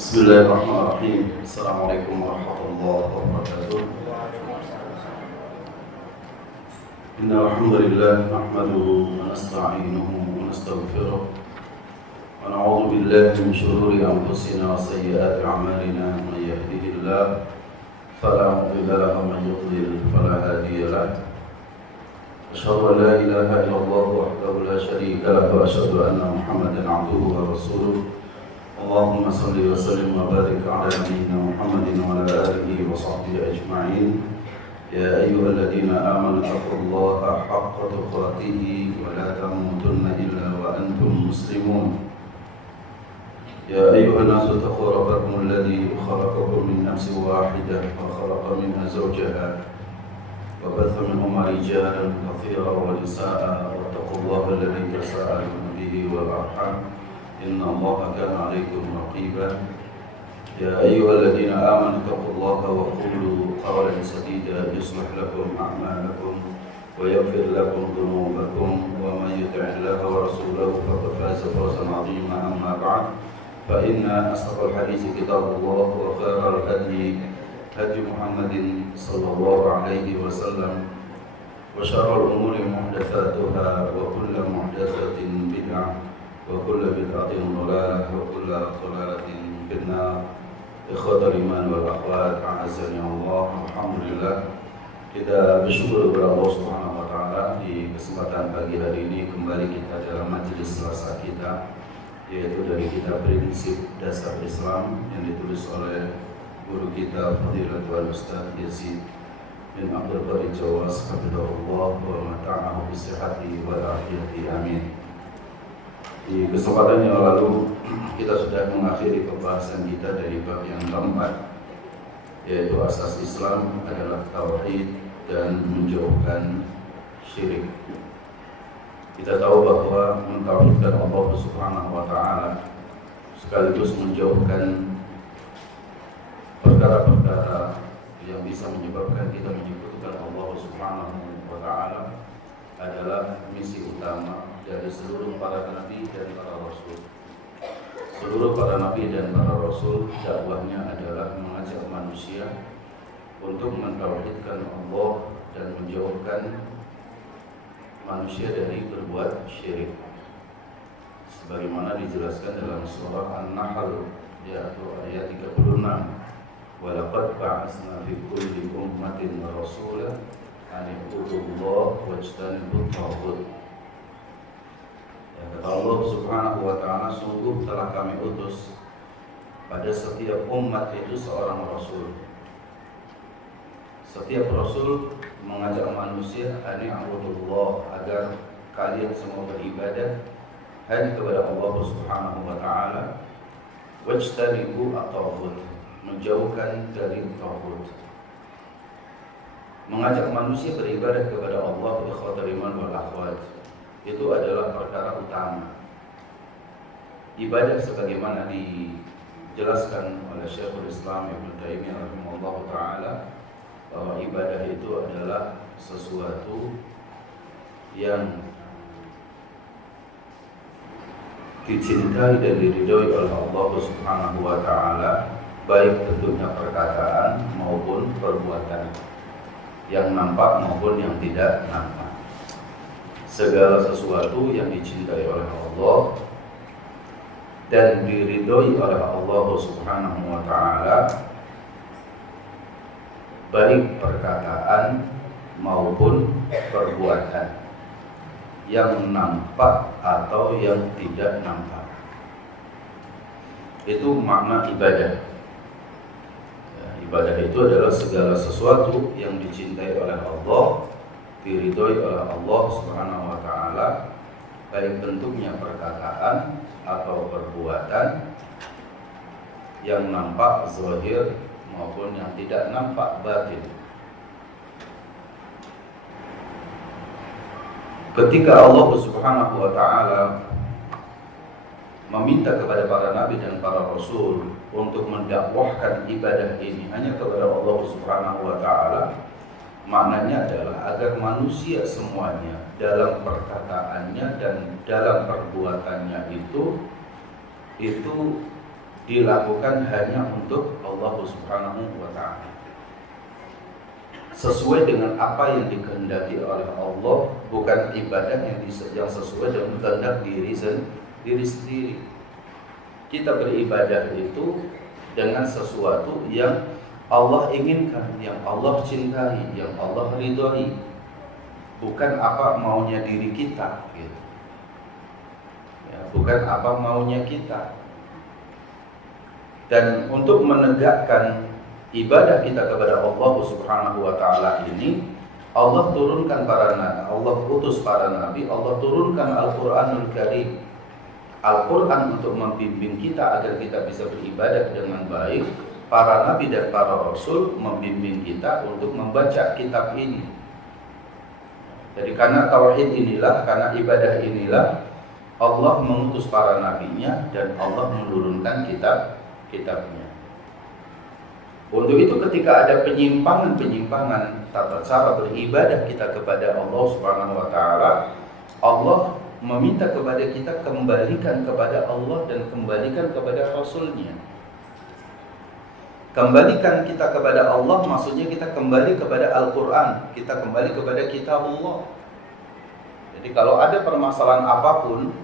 Bismillahirrahmanirrahim. Assalamualaikum warahmatullahi wabarakatuh. Innal hamdalillah nahmaduhu wa nasta'inuhu wa nastaghfiruh wa na'udzu billahi min shururi anfusina wa sayyiati a'malina. May yahdihillahu fala mudilla lahu wa man yudlil fala hadiya lahu. Asyhadu an la ilaha illallah wahdahu la syarika lahu wa asyhadu anna Muhammadan 'abduhu wa rasuluh. Allahumma salli wa sallim wa barik ala nabiyyina Muhammadin wa ala alihi wa sahbihi ajma'in. Ya ayyuhalladzina amanu taqullaha haqqa tuqatih wa la tamutunna illa wa antum muslimun. Ya ayyuhan nasu taqu rabbakum alladzi khalaqakum min nafsin wahidah wa khalaqa minha zawjaha wa batha minhuma rijalan katsiran wa nisaa'a wattaqullaha alladzi tasaaluna bihi wal arham. Inna Allaha kana 'alaikum raqiba. Ya ayyuhalladzina amanu taqullaha wa qulu qawlan sadida yuslih lakum a'malakum wa yaghfir lakum dhunubakum wa man yuti'illaha wa rasulahu faqad faza fawzan 'azima. Amma ba'd, fa inna asdaqal hadithi kitabullah wa khairal hadi Muhammadin sallallahu alaihi wasallam wa syarrul umuri muhdatsatuha wa kullu muhdatsatin bid'ah wa kullu bid'atin dhalalah wa kullu dhalalatin finnar. Ikhwatal iman wal akhwat, a'azzani Allah. Alhamdulillah, kita bersyukur kepada Allah Subhanahu wa taala di kesempatan pagi hari ini kembali kita dalam majelis Selasa kita, yaitu dari kitab Prinsip Dasar Islam yang ditulis oleh guru kita Fadilatul Ustaz Yazid bin Abdul Qadir Jawas hafizahullah wa mata'ahu bisihhati wal afiyati. Amin. Di kesempatan yang lalu kita sudah mengakhiri pembahasan kita dari bab yang keempat, yaitu asas Islam adalah tauhid dan menjauhkan syirik. Kita tahu bahwa mentauhidkan Allah Subhanahu wa taala sekaligus menjauhkan perkara-perkara yang bisa menyebabkan kita menyekutukan Allah Subhanahu wa taala adalah misi utama dari seluruh para nabi dan para rasul. Seluruh para nabi dan para rasul dakwahnya adalah mengajak manusia untuk mentauhidkan Allah dan menjauhkan manusia dari berbuat syirik. Sebagaimana dijelaskan dalam surah An-Nahl yaitu ayat 36. Walaqad ba'atsna fi kulli ummatin rasulan an i'budullaha wajtanibut taghut. Kata Allah Subhanahu wa taala, sungguh telah kami utus pada setiap umat itu seorang rasul. Setiap rasul mengajak manusia an i'budullah, agar kalian semua beribadah hanya kepada Allah Subhanahu wa taala, wajtanibu at-taghut, menjauhkan dari taghut. Mengajak manusia beribadah kepada Allah, ikhwatul iman wal akhwat, itu adalah perkara utama. Ibadah sebagaimana dijelaskan oleh Syekhul Islam Ibnu Taimiyah rahimahullahu taala, bahwa ibadah itu adalah sesuatu yang dicintai dan diridhoi oleh Allah Subhanahu wa taala, baik bentuknya perkataan maupun perbuatan, yang nampak maupun yang tidak nampak. Segala sesuatu yang dicintai oleh Allah dan diridhoi oleh Allah Subhanahu wa taala, baik perkataan maupun perbuatan, yang nampak atau yang tidak nampak. Itu makna ibadah. Ibadah itu adalah segala sesuatu yang dicintai oleh Allah, diridhoi oleh Allah Subhanahu wa taala, baik bentuknya perkataan atau perbuatan, yang nampak zahir maupun yang tidak nampak batin. Ketika Allah Subhanahu wa taala meminta kepada para nabi dan para rasul untuk mendakwahkan ibadah ini hanya kepada Allah Subhanahu wa taala, maknanya adalah agar manusia semuanya dalam perkataannya dan dalam perbuatannya itu dilakukan hanya untuk Allah Subhanahu wa taala. Sesuai dengan apa yang dikehendaki oleh Allah, bukan ibadah yang sesuai dengan kehendak diri sendiri. Kita beribadah itu dengan sesuatu yang Allah inginkan, yang Allah cintai, yang Allah ridhoi, bukan apa maunya diri kita, gitu. Ya, bukan apa maunya kita. Dan untuk menegakkan ibadah kita kepada Allah Subhanahu wa taala ini, Allah turunkan para nabi, Allah utus para nabi, Allah turunkan Al-Qur'anul Karim. Al-Quran untuk membimbing kita agar kita bisa beribadah dengan baik. Para nabi dan para rasul membimbing kita untuk membaca kitab ini. Jadi karena tauhid inilah, karena ibadah inilah, Allah mengutus para nabinya dan Allah menurunkan kitabnya. Untuk itu ketika ada penyimpangan tata cara beribadah kita kepada Allah Subhanahu wa taala, Allah meminta kepada kita kembalikan kepada Allah dan kembalikan kepada Rasulnya. Kembalikan kita kepada Allah maksudnya kita kembali kepada Al-Quran, kita kembali kepada kitab Allah. Jadi kalau ada permasalahan apapun,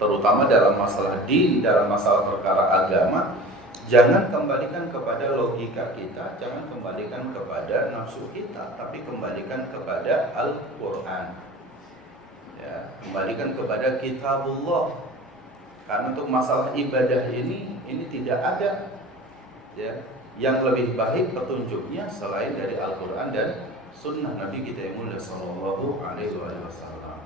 terutama dalam masalah din, dalam masalah perkara agama, jangan kembalikan kepada logika kita, jangan kembalikan kepada nafsu kita, tapi kembalikan kepada Al-Quran. Ya, kembalikan kepada kitabullah. Karena untuk masalah ibadah ini tidak ada ya yang lebih baik petunjuknya selain dari Al-Quran dan Sunnah Nabi kita yang mulia Sallallahu Alaihi Wasallam.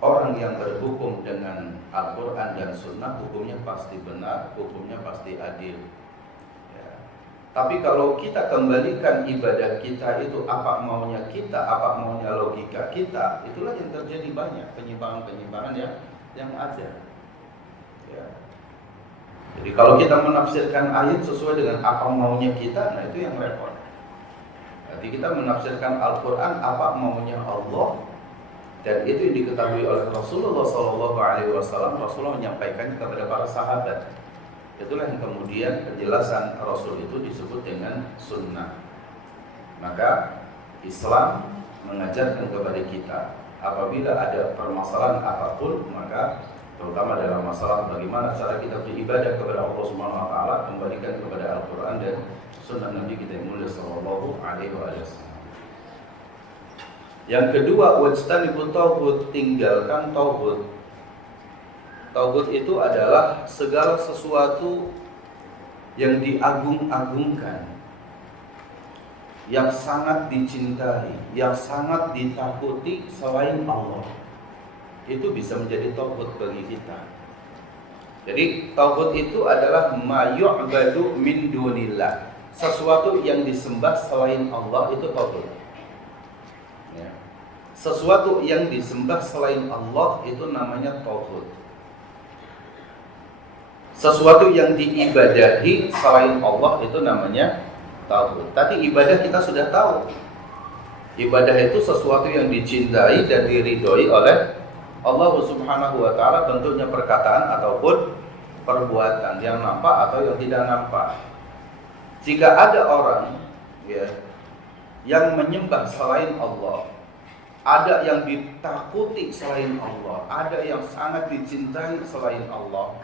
Orang yang berhukum dengan Al-Quran dan Sunnah hukumnya pasti benar, hukumnya pasti adil. Tapi kalau kita kembalikan ibadah kita itu apa maunya kita, apa maunya logika kita, itulah yang terjadi banyak penyimpangan-penyimpangan yang ada. Ya. Jadi kalau kita menafsirkan ayat sesuai dengan apa maunya kita, nah itu yang repot. Jadi kita menafsirkan Al-Quran apa maunya Allah, dan itu yang diketahui oleh Rasulullah SAW. Rasulullah menyampaikannya kepada para sahabat. Itulah yang kemudian penjelasan Rasul itu disebut dengan sunnah. Maka Islam mengajarkan kepada kita apabila ada permasalahan apapun, maka terutama dalam masalah bagaimana cara kita beribadah kepada Allah Subhanahu wa taala, kembalikan kepada Al-Quran dan sunnah Nabi kita yang mulia Sallallahu Alaihi Wasallam. Yang kedua, wajtanibu tauhid, tinggalkan tauhid. Tauhid itu adalah segala sesuatu yang diagung-agungkan, yang sangat dicintai, yang sangat ditakuti selain Allah. Itu bisa menjadi tauhid bagi kita. Jadi tauhid itu adalah ma yu'badu min dunillah. Sesuatu yang disembah selain Allah itu tauhid. Ya. Sesuatu yang disembah selain Allah itu namanya tauhid. Sesuatu yang diibadahi selain Allah itu namanya tauhid. Tadi ibadah kita sudah tahu. Ibadah itu sesuatu yang dicintai dan diridhoi oleh Allah Subhanahu wa taala, bentuknya perkataan ataupun perbuatan, yang nampak atau yang tidak nampak. Jika ada orang yang menyembah selain Allah, ada yang ditakuti selain Allah, ada yang sangat dicintai selain Allah,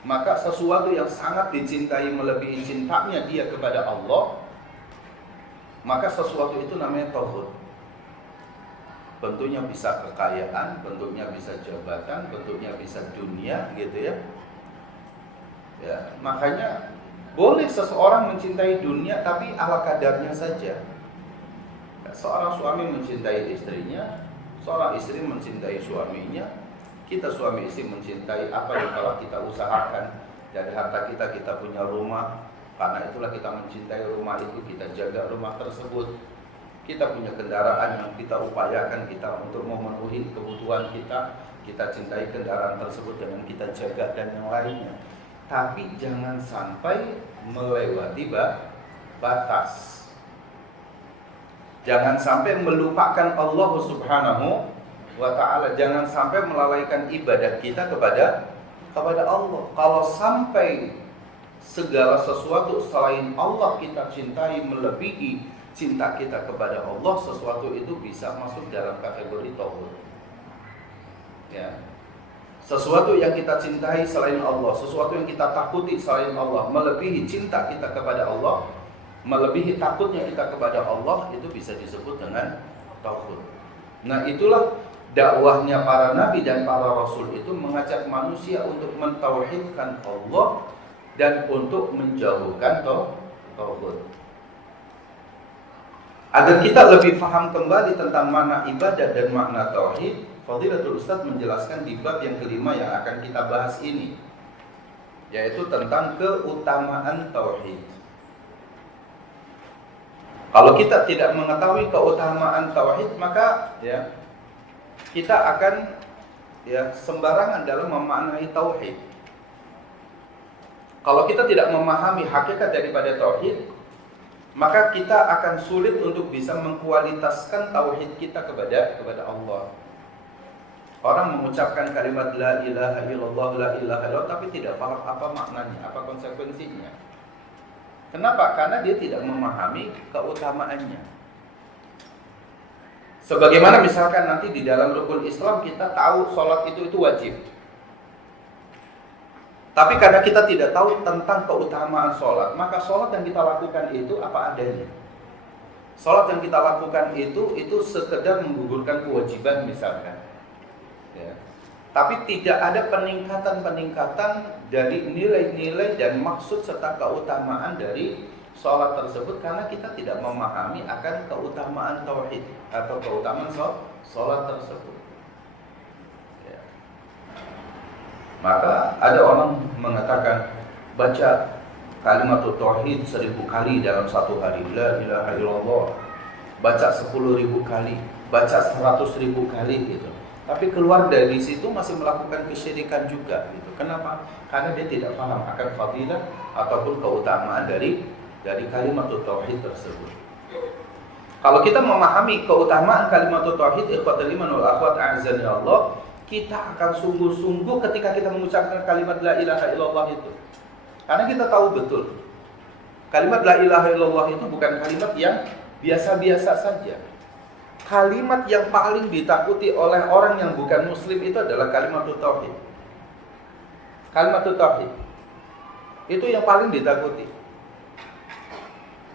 maka sesuatu yang sangat dicintai melebihi cintanya dia kepada Allah, maka sesuatu itu namanya tauhid. Bentuknya bisa kekayaan, bentuknya bisa jabatan, bentuknya bisa dunia, gitu ya. Ya, makanya boleh seseorang mencintai dunia tapi ala kadarnya saja. Seorang suami mencintai istrinya, seorang istri mencintai suaminya. Kita suami istri mencintai apa yang telah kita usahakan dari harta kita. Kita punya rumah, karena itulah kita mencintai rumah itu, kita jaga rumah tersebut. Kita punya kendaraan yang kita upayakan kita untuk memenuhi kebutuhan kita. Kita cintai kendaraan tersebut dengan kita jaga dan yang lainnya. Tapi jangan sampai melewati batas. Jangan sampai melupakan Allah Subhanahu wa ta'ala. Jangan sampai melalaikan ibadah kita kepada kepada Allah. Kalau sampai segala sesuatu selain Allah kita cintai melebihi cinta kita kepada Allah, sesuatu itu bisa masuk dalam kategori tauhid. Ya. Sesuatu yang kita cintai selain Allah, sesuatu yang kita takuti selain Allah, melebihi cinta kita kepada Allah, melebihi takutnya kita kepada Allah, itu bisa disebut dengan tauhid. Nah, itulah dakwahnya para nabi dan para rasul itu, mengajak manusia untuk mentauhidkan Allah dan untuk menjauhkan tauhid. Agar kita lebih paham kembali tentang makna ibadah dan makna tauhid, Fadilatul Ustaz menjelaskan di bab yang kelima yang akan kita bahas ini, yaitu tentang keutamaan tauhid. Kalau kita tidak mengetahui keutamaan tauhid, maka ya kita akan sembarangan dalam memaknai tauhid. Kalau kita tidak memahami hakikat daripada tauhid, maka kita akan sulit untuk bisa mengkualitaskan tauhid kita kepada Allah. Orang mengucapkan kalimat la ilaha illallah, la ilaha illallah, tapi tidak paham apa maknanya, apa konsekuensinya. Kenapa? Karena dia tidak memahami keutamaannya. Sebagaimana misalkan nanti di dalam rukun Islam kita tahu sholat itu wajib. Tapi karena kita tidak tahu tentang keutamaan sholat, maka sholat yang kita lakukan itu apa adanya. Sholat yang kita lakukan itu sekedar menggugurkan kewajiban misalkan. Ya. Tapi tidak ada peningkatan dari nilai-nilai dan maksud serta keutamaan dari sholat tersebut, karena kita tidak memahami akan keutamaan tauhid atau keutamaan sholat tersebut. Ya. Maka ada orang mengatakan baca kalimat tauhid 1000 kali dalam satu hari, la ilaha illallah, baca 10.000 kali, baca 100.000 kali gitu. Tapi keluar dari situ masih melakukan kesyirikan juga gitu. Kenapa? Karena dia tidak paham akan fadilah ataupun keutamaan dari kalimat tauhid tersebut. Kalau kita memahami keutamaan kalimat tauhid, ikhwatul iman wal akhwat a'azzani Allah, kita akan sungguh-sungguh ketika kita mengucapkan kalimat la ilaha illallah itu. Karena kita tahu betul kalimat la ilaha illallah itu bukan kalimat yang biasa-biasa saja. Kalimat yang paling ditakuti oleh orang yang bukan muslim itu adalah kalimat tauhid. Kalimat tauhid itu yang paling ditakuti.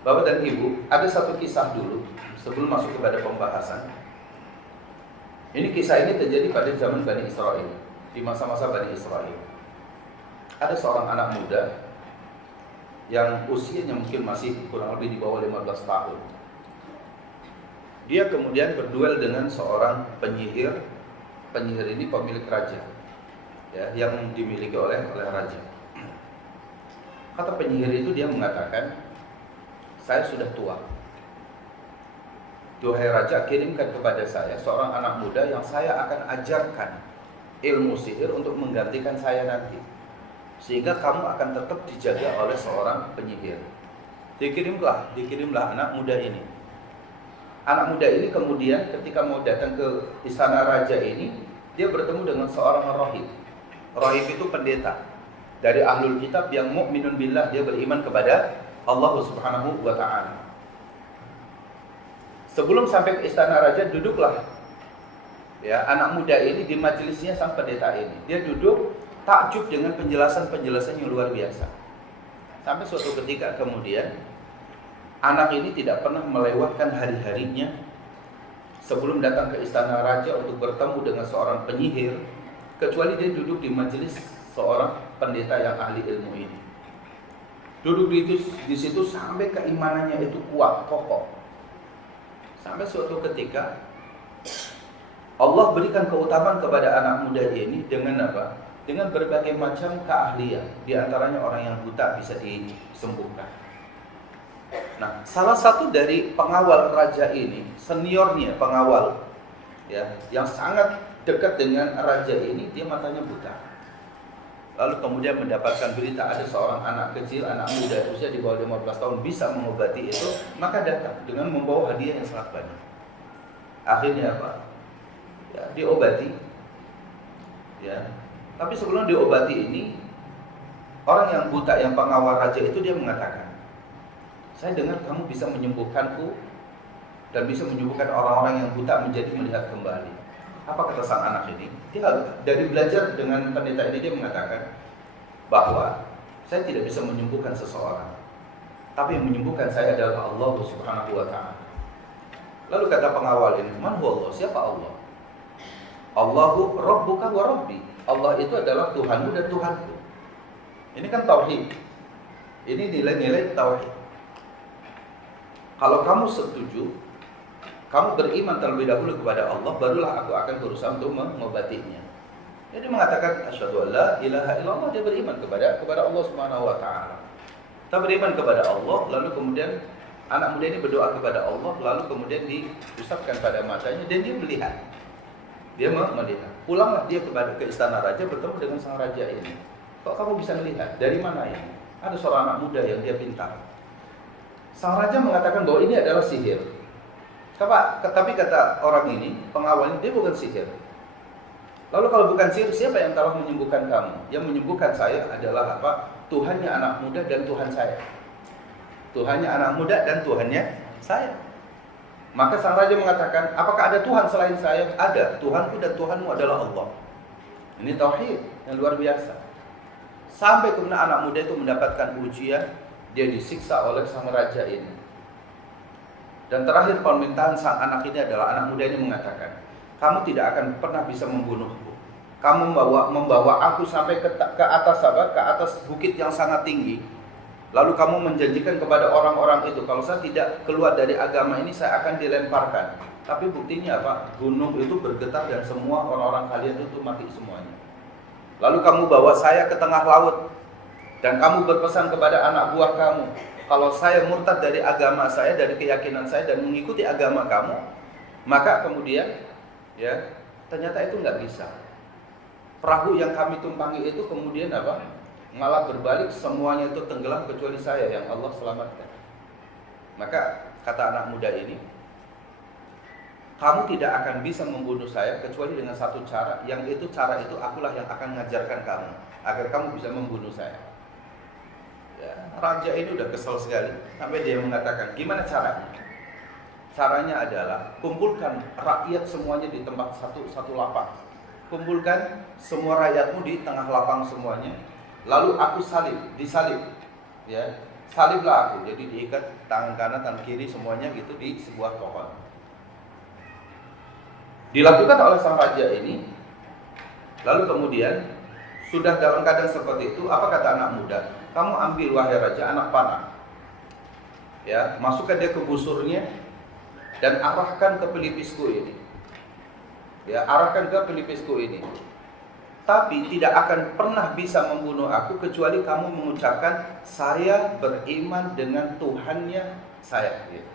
Bapak dan Ibu, ada satu kisah dulu sebelum masuk kepada pembahasan. Ini kisah ini terjadi pada zaman Bani Israel, di masa-masa Bani Israel. Ada seorang anak muda yang usianya mungkin masih kurang lebih di bawah 15 tahun. Dia kemudian berduel dengan seorang penyihir. Penyihir ini pemilik raja, ya, yang dimiliki oleh raja. Kata penyihir itu, dia mengatakan, saya sudah tua. Duhai raja, kirimkan kepada saya seorang anak muda yang saya akan ajarkan ilmu sihir untuk menggantikan saya nanti, sehingga kamu akan tetap dijaga oleh seorang penyihir. Dikirimlah anak muda ini. Anak muda ini kemudian ketika mau datang ke istana raja ini, dia bertemu dengan seorang rahib. Rahib itu pendeta dari ahlul kitab yang mukminun billah, dia beriman kepada Allah Subhanahu wa ta'ala. Sebelum sampai ke istana raja, duduklah ya anak muda ini di majelisnya sang pendeta ini. Dia duduk takjub dengan penjelasan-penjelasan yang luar biasa. Sampai suatu ketika kemudian anak ini tidak pernah melewatkan hari-harinya sebelum datang ke istana raja untuk bertemu dengan seorang penyihir, kecuali dia duduk di majelis seorang pendeta yang ahli ilmu ini. Duduk di situ sampai keimanannya itu kuat, kokoh. Sampai suatu ketika Allah berikan keutamaan kepada anak muda ini dengan apa? Dengan berbagai macam keahlian. Di antaranya orang yang buta bisa disembuhkan. Nah, salah satu dari pengawal raja ini, seniornya pengawal, ya, yang sangat dekat dengan raja ini, dia matanya buta. Lalu kemudian mendapatkan berita ada seorang anak kecil, anak muda usia di bawah 15 tahun bisa mengobati itu, maka datang dengan membawa hadiah yang sangat banyak. Akhirnya apa? Ya, diobati. Ya. Tapi sebelum diobati ini, orang yang buta, yang pengawal raja itu dia mengatakan, saya dengar kamu bisa menyembuhkanku dan bisa menyembuhkan orang-orang yang buta menjadi melihat kembali. Apa kata sang anak ini? Dia dari belajar dengan pendeta ini, dia mengatakan bahwa saya tidak bisa menyembuhkan seseorang, tapi yang menyembuhkan saya adalah Allah Subhanahu wa ta'ala. Lalu kata pengawal ini, man huwa Allah? Siapa Allah? Allahu Rabbuka wa Rabbi. Allah itu adalah Tuhanmu dan Tuhanku. Ini kan tauhid. Ini nilai-nilai tauhid. Kalau kamu setuju, kamu beriman terlebih dahulu kepada Allah, barulah aku akan berusaha untuk mengobatinya. Jadi mengatakan asyhadu an la ilaha illallah, dia beriman kepada Allah Subhanahu wa taala. Kita beriman kepada Allah, lalu kemudian anak muda ini berdoa kepada Allah, lalu kemudian diusapkan pada matanya dan dia melihat. Dia melihat. Pulanglah dia ke istana raja, bertemu dengan sang raja ini. Kok kamu bisa melihat? Dari mana ini? Ada seorang anak muda yang dia pintar. Sang raja mengatakan bahwa ini adalah sihir. Tapi kata orang ini, pengawal ini, dia bukan sihir. Lalu kalau bukan sihir, siapa yang telah menyembuhkan kamu? Yang menyembuhkan saya adalah apa? Tuhannya anak muda dan Tuhan saya. Tuhannya anak muda dan Tuhannya saya. Maka sang raja mengatakan, apakah ada Tuhan selain saya? Ada. Tuhanku dan Tuhanmu adalah Allah. Ini tauhid yang luar biasa. Sampai kemudian anak muda itu mendapatkan ujian, dia disiksa oleh sang raja ini. Dan terakhir permintaan sang anak ini adalah, anak muda ini mengatakan, kamu tidak akan pernah bisa membunuhku. Kamu membawa aku sampai ke atas bukit yang sangat tinggi. Lalu kamu menjanjikan kepada orang-orang itu, kalau saya tidak keluar dari agama ini, saya akan dilemparkan. Tapi buktinya apa? Gunung itu bergetar dan semua orang-orang kalian itu mati semuanya. Lalu kamu bawa saya ke tengah laut dan kamu berpesan kepada anak buah kamu, kalau saya murtad dari agama saya, dari keyakinan saya dan mengikuti agama kamu, maka kemudian ya ternyata itu nggak bisa. Perahu yang kami tumpangi itu kemudian apa? Malah berbalik, semuanya itu tenggelam kecuali saya yang Allah selamatkan. Maka kata anak muda ini, kamu tidak akan bisa membunuh saya kecuali dengan satu cara, yang itu cara itu akulah yang akan mengajarkan kamu agar kamu bisa membunuh saya. Ya, raja ini udah kesal sekali sampai dia mengatakan, gimana caranya? Caranya adalah kumpulkan rakyat semuanya di tempat satu lapang. Kumpulkan semua rakyatmu di tengah lapang semuanya. Lalu aku disalib, ya, saliblah aku. Jadi diikat tangan kanan, tangan kiri semuanya gitu di sebuah pohon. Dilakukan oleh sang raja ini. Lalu kemudian sudah dalam keadaan seperti itu, apa kata anak muda? Kamu ambil wahai raja anak panah, ya, masukkan dia ke busurnya dan arahkan ke pelipisku ini. Ya, arahkan ke pelipisku ini. Tapi tidak akan pernah bisa membunuh aku kecuali kamu mengucapkan saya beriman dengan Tuhannya saya. Gitu.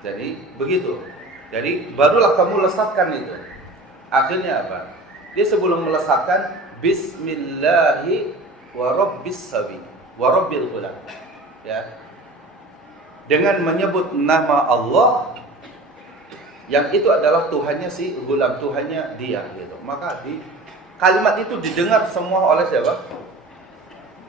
Jadi begitu. Jadi barulah kamu lesatkan itu. Akhirnya apa? Dia sebelum melesatkan, Bismillahi wa rabbis sabi wa rabbil ghulam. Ya. Dengan menyebut nama Allah yang itu adalah Tuhannya si ghulam, Tuhannya dia gitu. Maka kalimat itu didengar semua oleh siapa?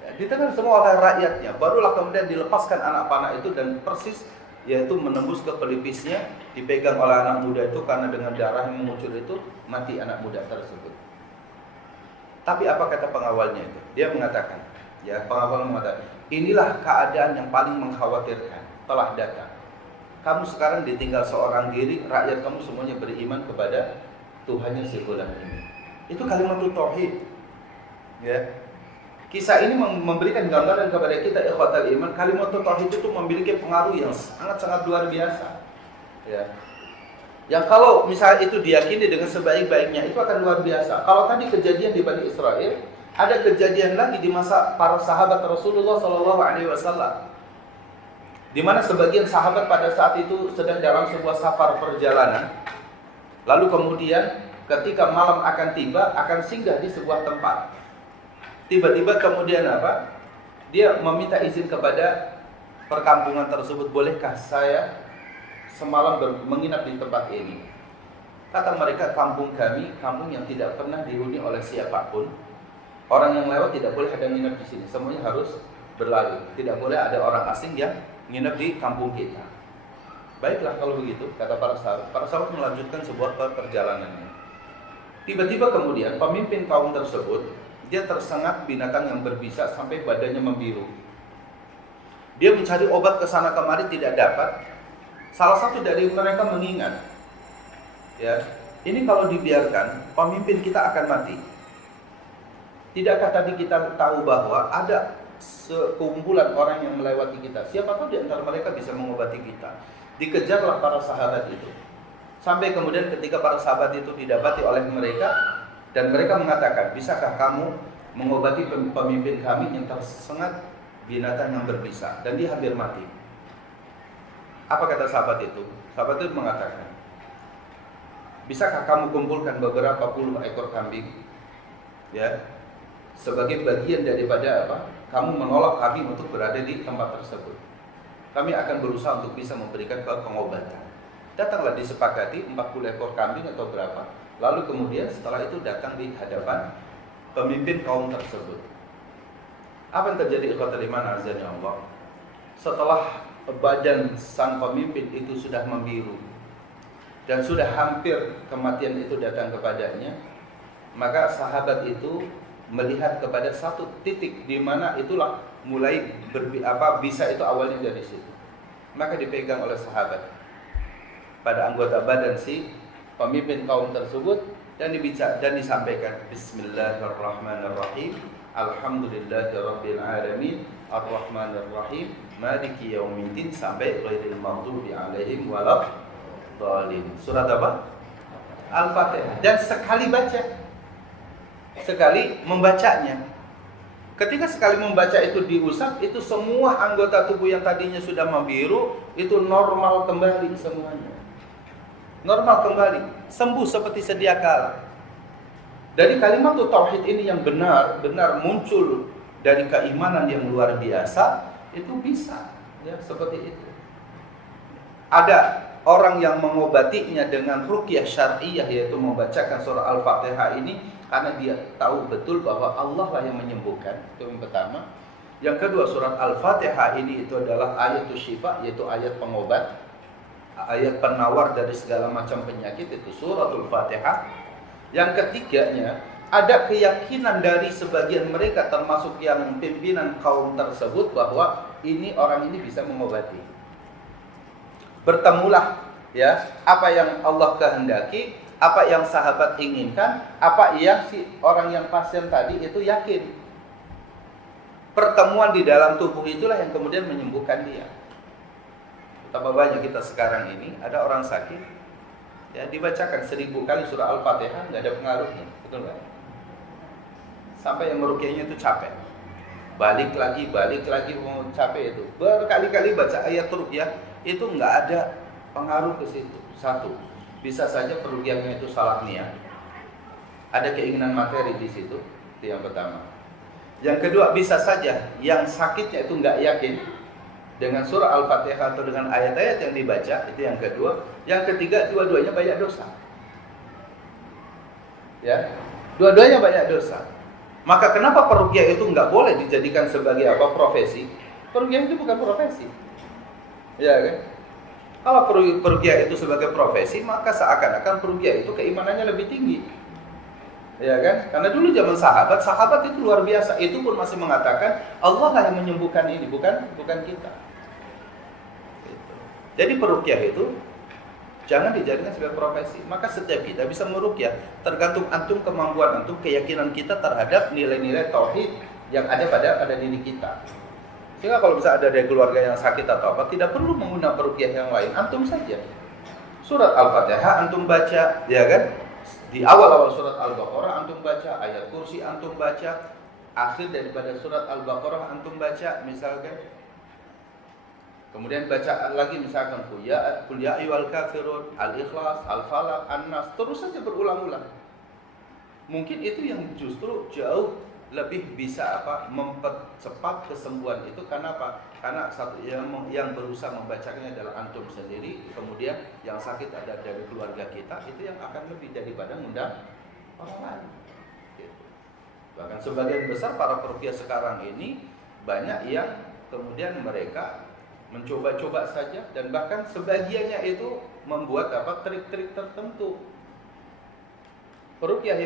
Ya, didengar semua oleh rakyatnya. Barulah kemudian dilepaskan anak panah itu dan persis yaitu menembus ke pelipisnya, dipegang oleh anak muda itu karena dengan darah yang mengucur itu mati anak muda tersebut. Tapi apa kata pengawalnya itu? Dia mengatakan, ya pengawal mengatakan, inilah keadaan yang paling mengkhawatirkan telah datang. Kamu sekarang ditinggal seorang diri, rakyat kamu semuanya beriman kepada Tuhannya si ghulam ini. Itu kalimat tauhid. Ya. Kisah ini memberikan gambaran kepada kita ikhwatal iman, kalimat tauhid itu memiliki pengaruh yang sangat-sangat luar biasa. Ya. Yang kalau misalnya itu diyakini dengan sebaik-baiknya, itu akan luar biasa. Kalau tadi kejadian di Bani Israel, ada kejadian lagi di masa para sahabat Rasulullah SAW, di mana sebagian sahabat pada saat itu sedang dalam sebuah safar perjalanan, lalu kemudian ketika malam akan tiba, akan singgah di sebuah tempat. Tiba-tiba kemudian apa? Dia meminta izin kepada perkampungan tersebut, bolehkah saya semalam menginap di tempat ini? Kata mereka, kampung kami, kampung yang tidak pernah dihuni oleh siapapun. Orang yang lewat tidak boleh ada yang nginep di sini. Semuanya harus berlalu. Tidak boleh ada orang asing yang nginep di kampung kita. Baiklah kalau begitu, kata para sahabat. Para sahabat melanjutkan sebuah perjalanannya. Tiba-tiba kemudian pemimpin kaum tersebut, dia tersengat binatang yang berbisa sampai badannya membiru. Dia mencari obat ke sana kemari tidak dapat. Salah satu dari mereka mengingat, ya, ini kalau dibiarkan, pemimpin kita akan mati. Tidakkah tadi kita tahu bahwa ada sekumpulan orang yang melewati kita? Siapa tahu di antara mereka bisa mengobati kita. Dikejarlah para sahabat itu. Sampai kemudian ketika para sahabat itu didapati oleh mereka, dan mereka mengatakan, bisakah kamu mengobati pemimpin kami yang tersengat binatang yang berbisa, dan dia hampir mati. Apa kata sahabat itu? Sahabat itu mengatakan, bisakah kamu kumpulkan beberapa puluh ekor kambing, ya, sebagai bagian daripada apa? Kamu menolak kami untuk berada di tempat tersebut. Kami akan berusaha untuk bisa memberikan pengobatan. Datanglah disepakati 40 ekor kambing atau berapa. Lalu kemudian setelah itu datang di hadapan pemimpin kaum tersebut. Apa yang terjadi ikhwatal iman azza Allah? Setelah badan sang pemimpin itu sudah membiru dan sudah hampir kematian itu datang kepadanya, maka sahabat itu melihat kepada satu titik di mana itulah mulai bisa itu awalnya dari situ. Maka dipegang oleh sahabat pada anggota badan si pemimpin kaum tersebut dan disampaikan, Bismillahirrahmanirrahim, Alhamdulillahirabbil alamin, Arrahmanirrahim, Maliki yaumiddin, sampai ghairil maghdubi alaihim waladdallin. Surat apa? Al-Fatihah. Dan sekali membacanya. Ketika sekali membaca itu diusap, itu semua anggota tubuh yang tadinya sudah membiru itu normal kembali semuanya. Normal kembali, sembuh seperti sedia kala. Dari kalimat tauhid ini yang benar-benar muncul dari keimanan yang luar biasa, itu bisa, ya, seperti itu. Ada orang yang mengobatinya dengan ruqyah syar'iyah, yaitu membacakan surah Al-Fatihah ini karena dia tahu betul bahwa Allah lah yang menyembuhkan. Itu yang pertama. Yang kedua, surat Al-Fatihah ini itu adalah ayatul syifa, yaitu ayat pengobat, ayat penawar dari segala macam penyakit, itu suratul Fatihah. Yang ketiganya, ada keyakinan dari sebagian mereka termasuk yang pimpinan kaum tersebut bahwa orang ini bisa mengobati. Bertemulah, ya, apa yang Allah kehendaki, apa yang sahabat inginkan, apa yang si orang yang pasien tadi itu yakin. Pertemuan di dalam tubuh itulah yang kemudian menyembuhkan dia. Betapa banyak kita sekarang ini ada orang sakit, ya, dibacakan 1000 kali surah Al-Fatihah nggak ada pengaruhnya, betul nggak? Sampai yang meruqyahnya itu capek, balik lagi capek itu. Berkali-kali baca ayat ruqyah itu nggak ada pengaruh ke situ. Satu, bisa saja peruqyahnya itu salah niat, ada keinginan materi di situ, itu yang pertama. Yang kedua, bisa saja yang sakitnya itu nggak yakin dengan surah Al-Fatihah atau dengan ayat-ayat yang dibaca, itu yang kedua. Yang ketiga, dua-duanya banyak dosa. Ya, dua-duanya banyak dosa. Maka kenapa peruqyah itu nggak boleh dijadikan sebagai apa? Profesi. Peruqyah itu bukan profesi. Ya kan? Kalau peruqyah itu sebagai profesi, maka seakan-akan peruqyah itu keimanannya lebih tinggi. Ya kan? Karena dulu zaman sahabat itu luar biasa. Itu pun masih mengatakan Allah lah yang menyembuhkan ini, bukan kita. Gitu. Jadi peruqyah itu jangan dijadikan sebagai profesi. Maka setiap kita bisa meruqyah, tergantung antum, kemampuan antum, keyakinan kita terhadap nilai-nilai tauhid yang ada pada diri kita. Sehingga kalau bisa ada dari keluarga yang sakit atau apa, tidak perlu menggunakan peruqyah yang lain, antum saja. Surat Al-Fatihah antum baca, ya kan? Di awal-awal surat Al-Baqarah antum baca, ayat kursi antum baca, akhir daripada surat Al-Baqarah antum baca, misalkan. Kemudian baca lagi misalkan Qul ya ayyuhal kafirun, Al-Ikhlas, Al-Falaq, An-Nas, terus saja berulang-ulang. Mungkin itu yang justru jauh lebih bisa mempercepat kesembuhan itu. Karena apa? Karena satu yang berusaha membacakannya adalah antum sendiri, kemudian yang sakit ada dari keluarga kita, itu yang akan lebih daripada ngundang orang lain. Gitu. Bahkan sebagian besar para peruqyah sekarang ini banyak yang kemudian mereka mencoba-coba saja, dan bahkan sebagiannya itu membuat trik-trik tertentu. Peruqyah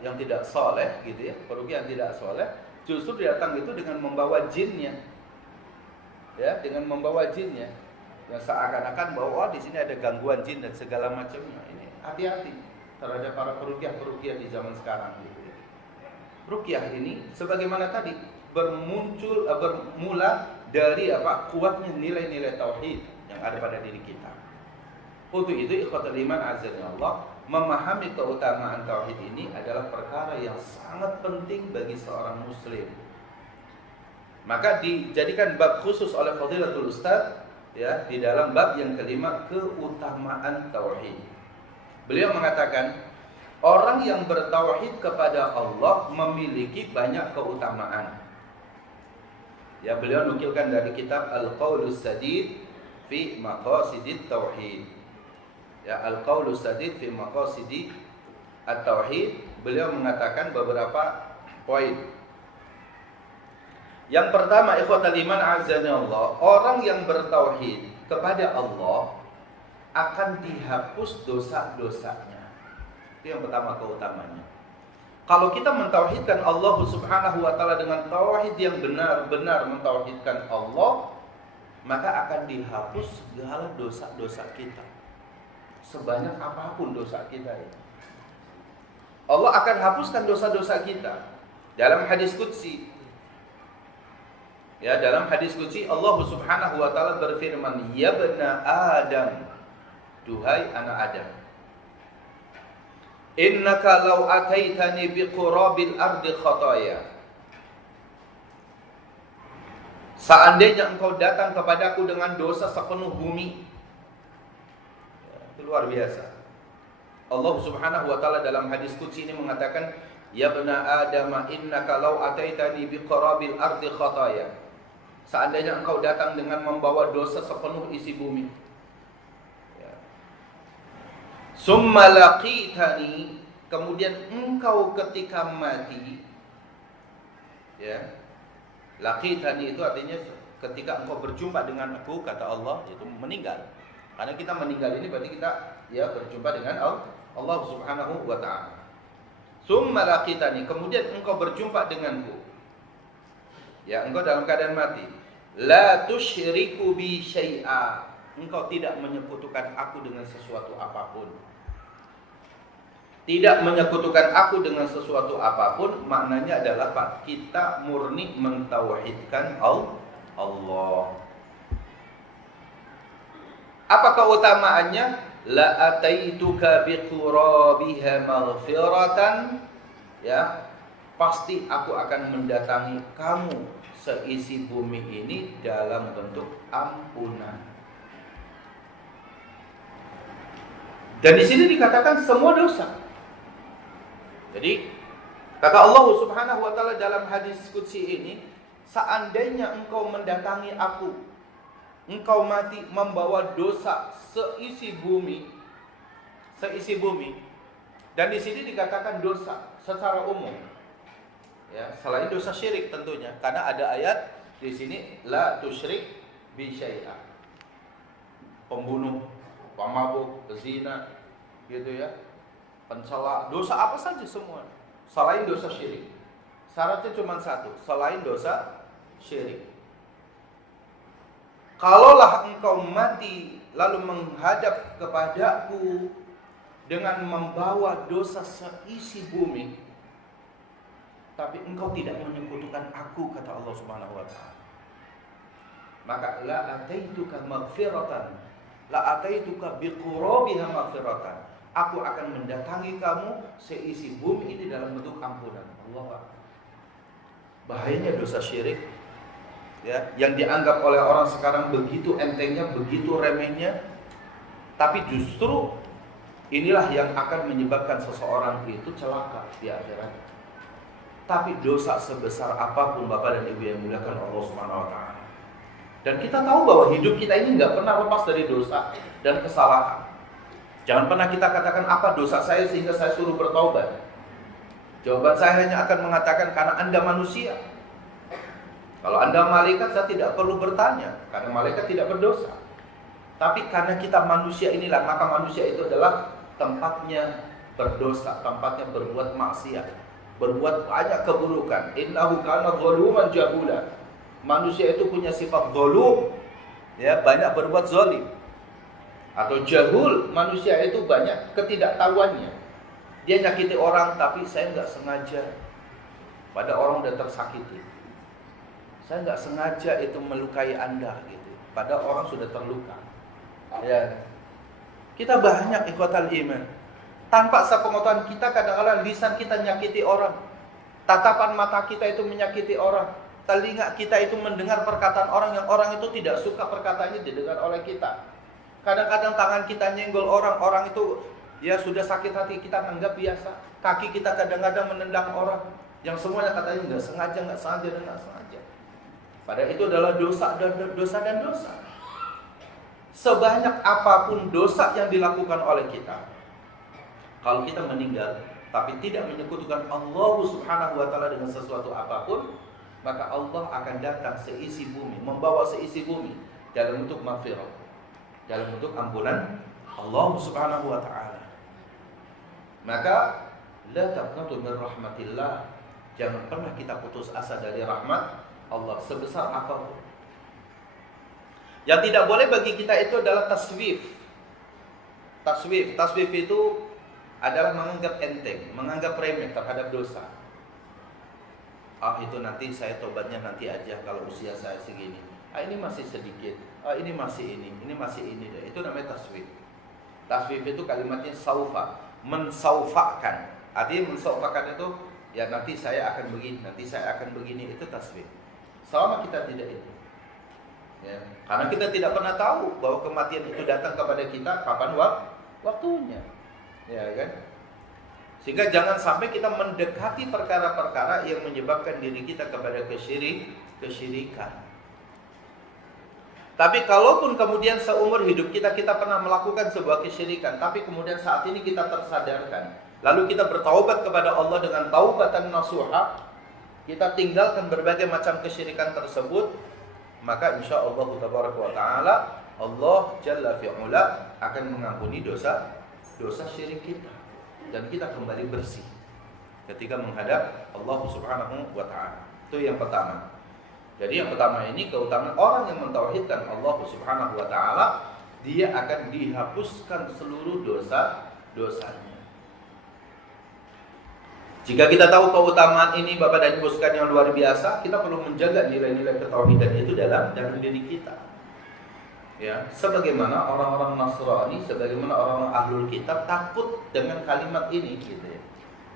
yang tidak soleh gitu ya, peruqyah yang tidak soleh justru datang itu dengan membawa jinnya, ya, dengan membawa jinnya, yang seakan-akan bahwa di sini ada gangguan jin dan segala macamnya. Ini hati-hati terhadap para peruqyah di zaman sekarang gitu ya. Ruqyah ini sebagaimana tadi bermula dari kuatnya nilai-nilai tauhid yang ada pada diri kita. Untuk itu ikhwatul iman azza Allah, memahami keutamaan tauhid ini adalah perkara yang sangat penting bagi seorang muslim. Maka dijadikan bab khusus oleh Fadilatul Ustaz ya di dalam bab yang kelima, keutamaan tauhid. Beliau mengatakan orang yang bertauhid kepada Allah memiliki banyak keutamaan. Ya, beliau nukilkan dari kitab Al-Qaulus Sadid fi Maqasidit Tauhid. Ya, Al-Qaulus Sadid fi Maqasidit At-Tauhid, beliau mengatakan beberapa poin. Yang pertama, ikhwatal iman azza Allah, orang yang bertauhid kepada Allah akan dihapus dosa-dosanya. Itu yang pertama keutamanya. Kalau kita mentauhidkan Allah Subhanahu wa taala dengan tauhid yang benar-benar mentauhidkan Allah, maka akan dihapus segala dosa-dosa kita. Sebanyak apapun dosa kita itu, Allah akan hapuskan dosa-dosa kita. Dalam hadis qudsi, ya, dalam hadis qudsi Allah Subhanahu wa taala berfirman, "Ya bani Adam, duhai anak Adam, innaka law ataitani biqurabil ardi khataya." Seandainya engkau datang kepadaku dengan dosa sepenuh bumi. Itu luar biasa. Allah Subhanahu wa taala dalam hadis qudsi ini mengatakan, "Ya bani Adam, innaka law ataitani biqurabil ardi khataya." Seandainya engkau datang dengan membawa dosa sepenuh isi bumi. Summa laqitani, kemudian engkau ketika mati, ya, laqitani itu artinya ketika engkau berjumpa dengan aku, kata Allah, itu meninggal. Karena kita meninggal ini berarti kita ya berjumpa dengan Allah Subhanahu wa taala. Summa laqitani, kemudian engkau berjumpa denganku, ya, engkau dalam keadaan mati. La tusyriku bi syai'a, engkau tidak menyekutukan aku dengan sesuatu apapun. Tidak menyekutukan aku dengan sesuatu apapun, maknanya adalah kita murni mentauhidkan Allah. Apa keutamaannya? La ataituka biqurabiha maghfiratan, ya, pasti aku akan mendatangi kamu seisi bumi ini dalam bentuk ampunan. Dan di sini dikatakan semua dosa. Jadi kata Allah Subhanahu wa taala dalam hadis qudsi ini, seandainya engkau mendatangi aku, engkau mati membawa dosa seisi bumi. Dan di sini dikatakan dosa secara umum. Ya, selain dosa syirik tentunya, karena ada ayat di sini la tusyrik bi syai'a. Pembunuh, pemabuk, pezina, gitu ya. Pencela, dosa apa saja semua selain dosa syirik. Syaratnya cuma satu, selain dosa syirik. Kalaulah engkau mati lalu menghadap kepadaku dengan membawa dosa seisi bumi, tapi engkau tidak menyekutukan aku, kata Allah Subhanahu wa taala, maka la ataituka maghfiratan, la ataituka biqurabiha maghfiratan, aku akan mendatangi kamu seisi bumi ini dalam bentuk ampunan. Allah, bahayanya dosa syirik, ya, yang dianggap oleh orang sekarang begitu entengnya, begitu remehnya, tapi justru inilah yang akan menyebabkan seseorang itu celaka di akhirat. Tapi dosa sebesar apapun Bapak dan Ibu yang dimuliakan Allah Subhanahu wa taala. Dan kita tahu bahwa hidup kita ini nggak pernah lepas dari dosa dan kesalahan. Jangan pernah kita katakan apa dosa saya sehingga saya suruh bertaubat. Jawaban saya hanya akan mengatakan karena Anda manusia. Kalau Anda malaikat saya tidak perlu bertanya karena malaikat tidak berdosa. Tapi karena kita manusia inilah, maka manusia itu adalah tempatnya berdosa, tempatnya berbuat maksiat, berbuat banyak keburukan. Innahu kana zaluman jahula. Manusia itu punya sifat zalum, ya, banyak berbuat zalim. Atau jahul, manusia itu banyak ketidaktahuannya. Dia nyakiti orang tapi saya nggak sengaja. Pada orang udah tersakiti. Saya nggak sengaja itu melukai Anda gitu. Pada orang sudah terluka. Ya. Kita banyak ikhwatal iman. Tanpa sepengetahuan kita kadang-kadang lisan kita nyakiti orang. Tatapan mata kita itu menyakiti orang. Telinga kita itu mendengar perkataan orang yang orang itu tidak suka perkataannya didengar oleh kita. Kadang-kadang tangan kita nyenggol orang, orang itu ya sudah sakit hati kita anggap biasa. Kaki kita kadang-kadang menendang orang yang semuanya katanya nggak sengaja dan nggak sengaja. Padahal itu adalah dosa dan dosa. Sebanyak apapun dosa yang dilakukan oleh kita, kalau kita meninggal tapi tidak menyekutukan Allah Subhanahu wa taala dengan sesuatu apapun, maka Allah akan datang seisi bumi, membawa seisi bumi dalam bentuk maghfirah, dalam bentuk ampunan Allah Subhanahu wa taala. Maka la taqnatu min rahmatillah. Jangan pernah kita putus asa dari rahmat Allah sebesar apapun. Yang tidak boleh bagi kita itu adalah taswif. Taswif itu adalah menganggap enteng, menganggap remeh terhadap dosa. Ah itu nanti saya tobatnya nanti aja kalau usia saya segini. Ah ini masih sedikit. Ah ini masih ini deh. Itu namanya taswif. Taswif itu kalimatnya saufa, mensaufakan. Artinya mensaufakan itu ya nanti saya akan begini, nanti saya akan begini, itu taswif. Selama kita tidak itu. Ya, karena kita tidak pernah tahu bahwa kematian itu datang kepada kita kapan waktunya. Ya kan? Sehingga jangan sampai kita mendekati perkara-perkara yang menyebabkan diri kita kepada kesyirikan. Tapi kalaupun kemudian seumur hidup kita pernah melakukan sebuah kesyirikan, tapi kemudian saat ini kita tersadarkan, lalu kita bertaubat kepada Allah dengan taubatan nasuha, kita tinggalkan berbagai macam kesyirikan tersebut, maka insya Allah Ta'ala Allah Jalla fi'ula akan mengampuni dosa syirik kita. Dan kita kembali bersih ketika menghadap Allah Subhanahu wa taala. Itu yang pertama. Jadi yang pertama ini keutamaan orang yang mentauhidkan Allah Subhanahu wa taala, dia akan dihapuskan seluruh dosa-dosanya. Jika kita tahu keutamaan ini Bapak dan Ibu sekalian yang luar biasa, kita perlu menjaga nilai-nilai ketauhidan itu dalam diri kita. Ya, sebagaimana orang-orang Nasrani, sebagaimana orang-orang Ahlul Kitab takut dengan kalimat ini gitu ya.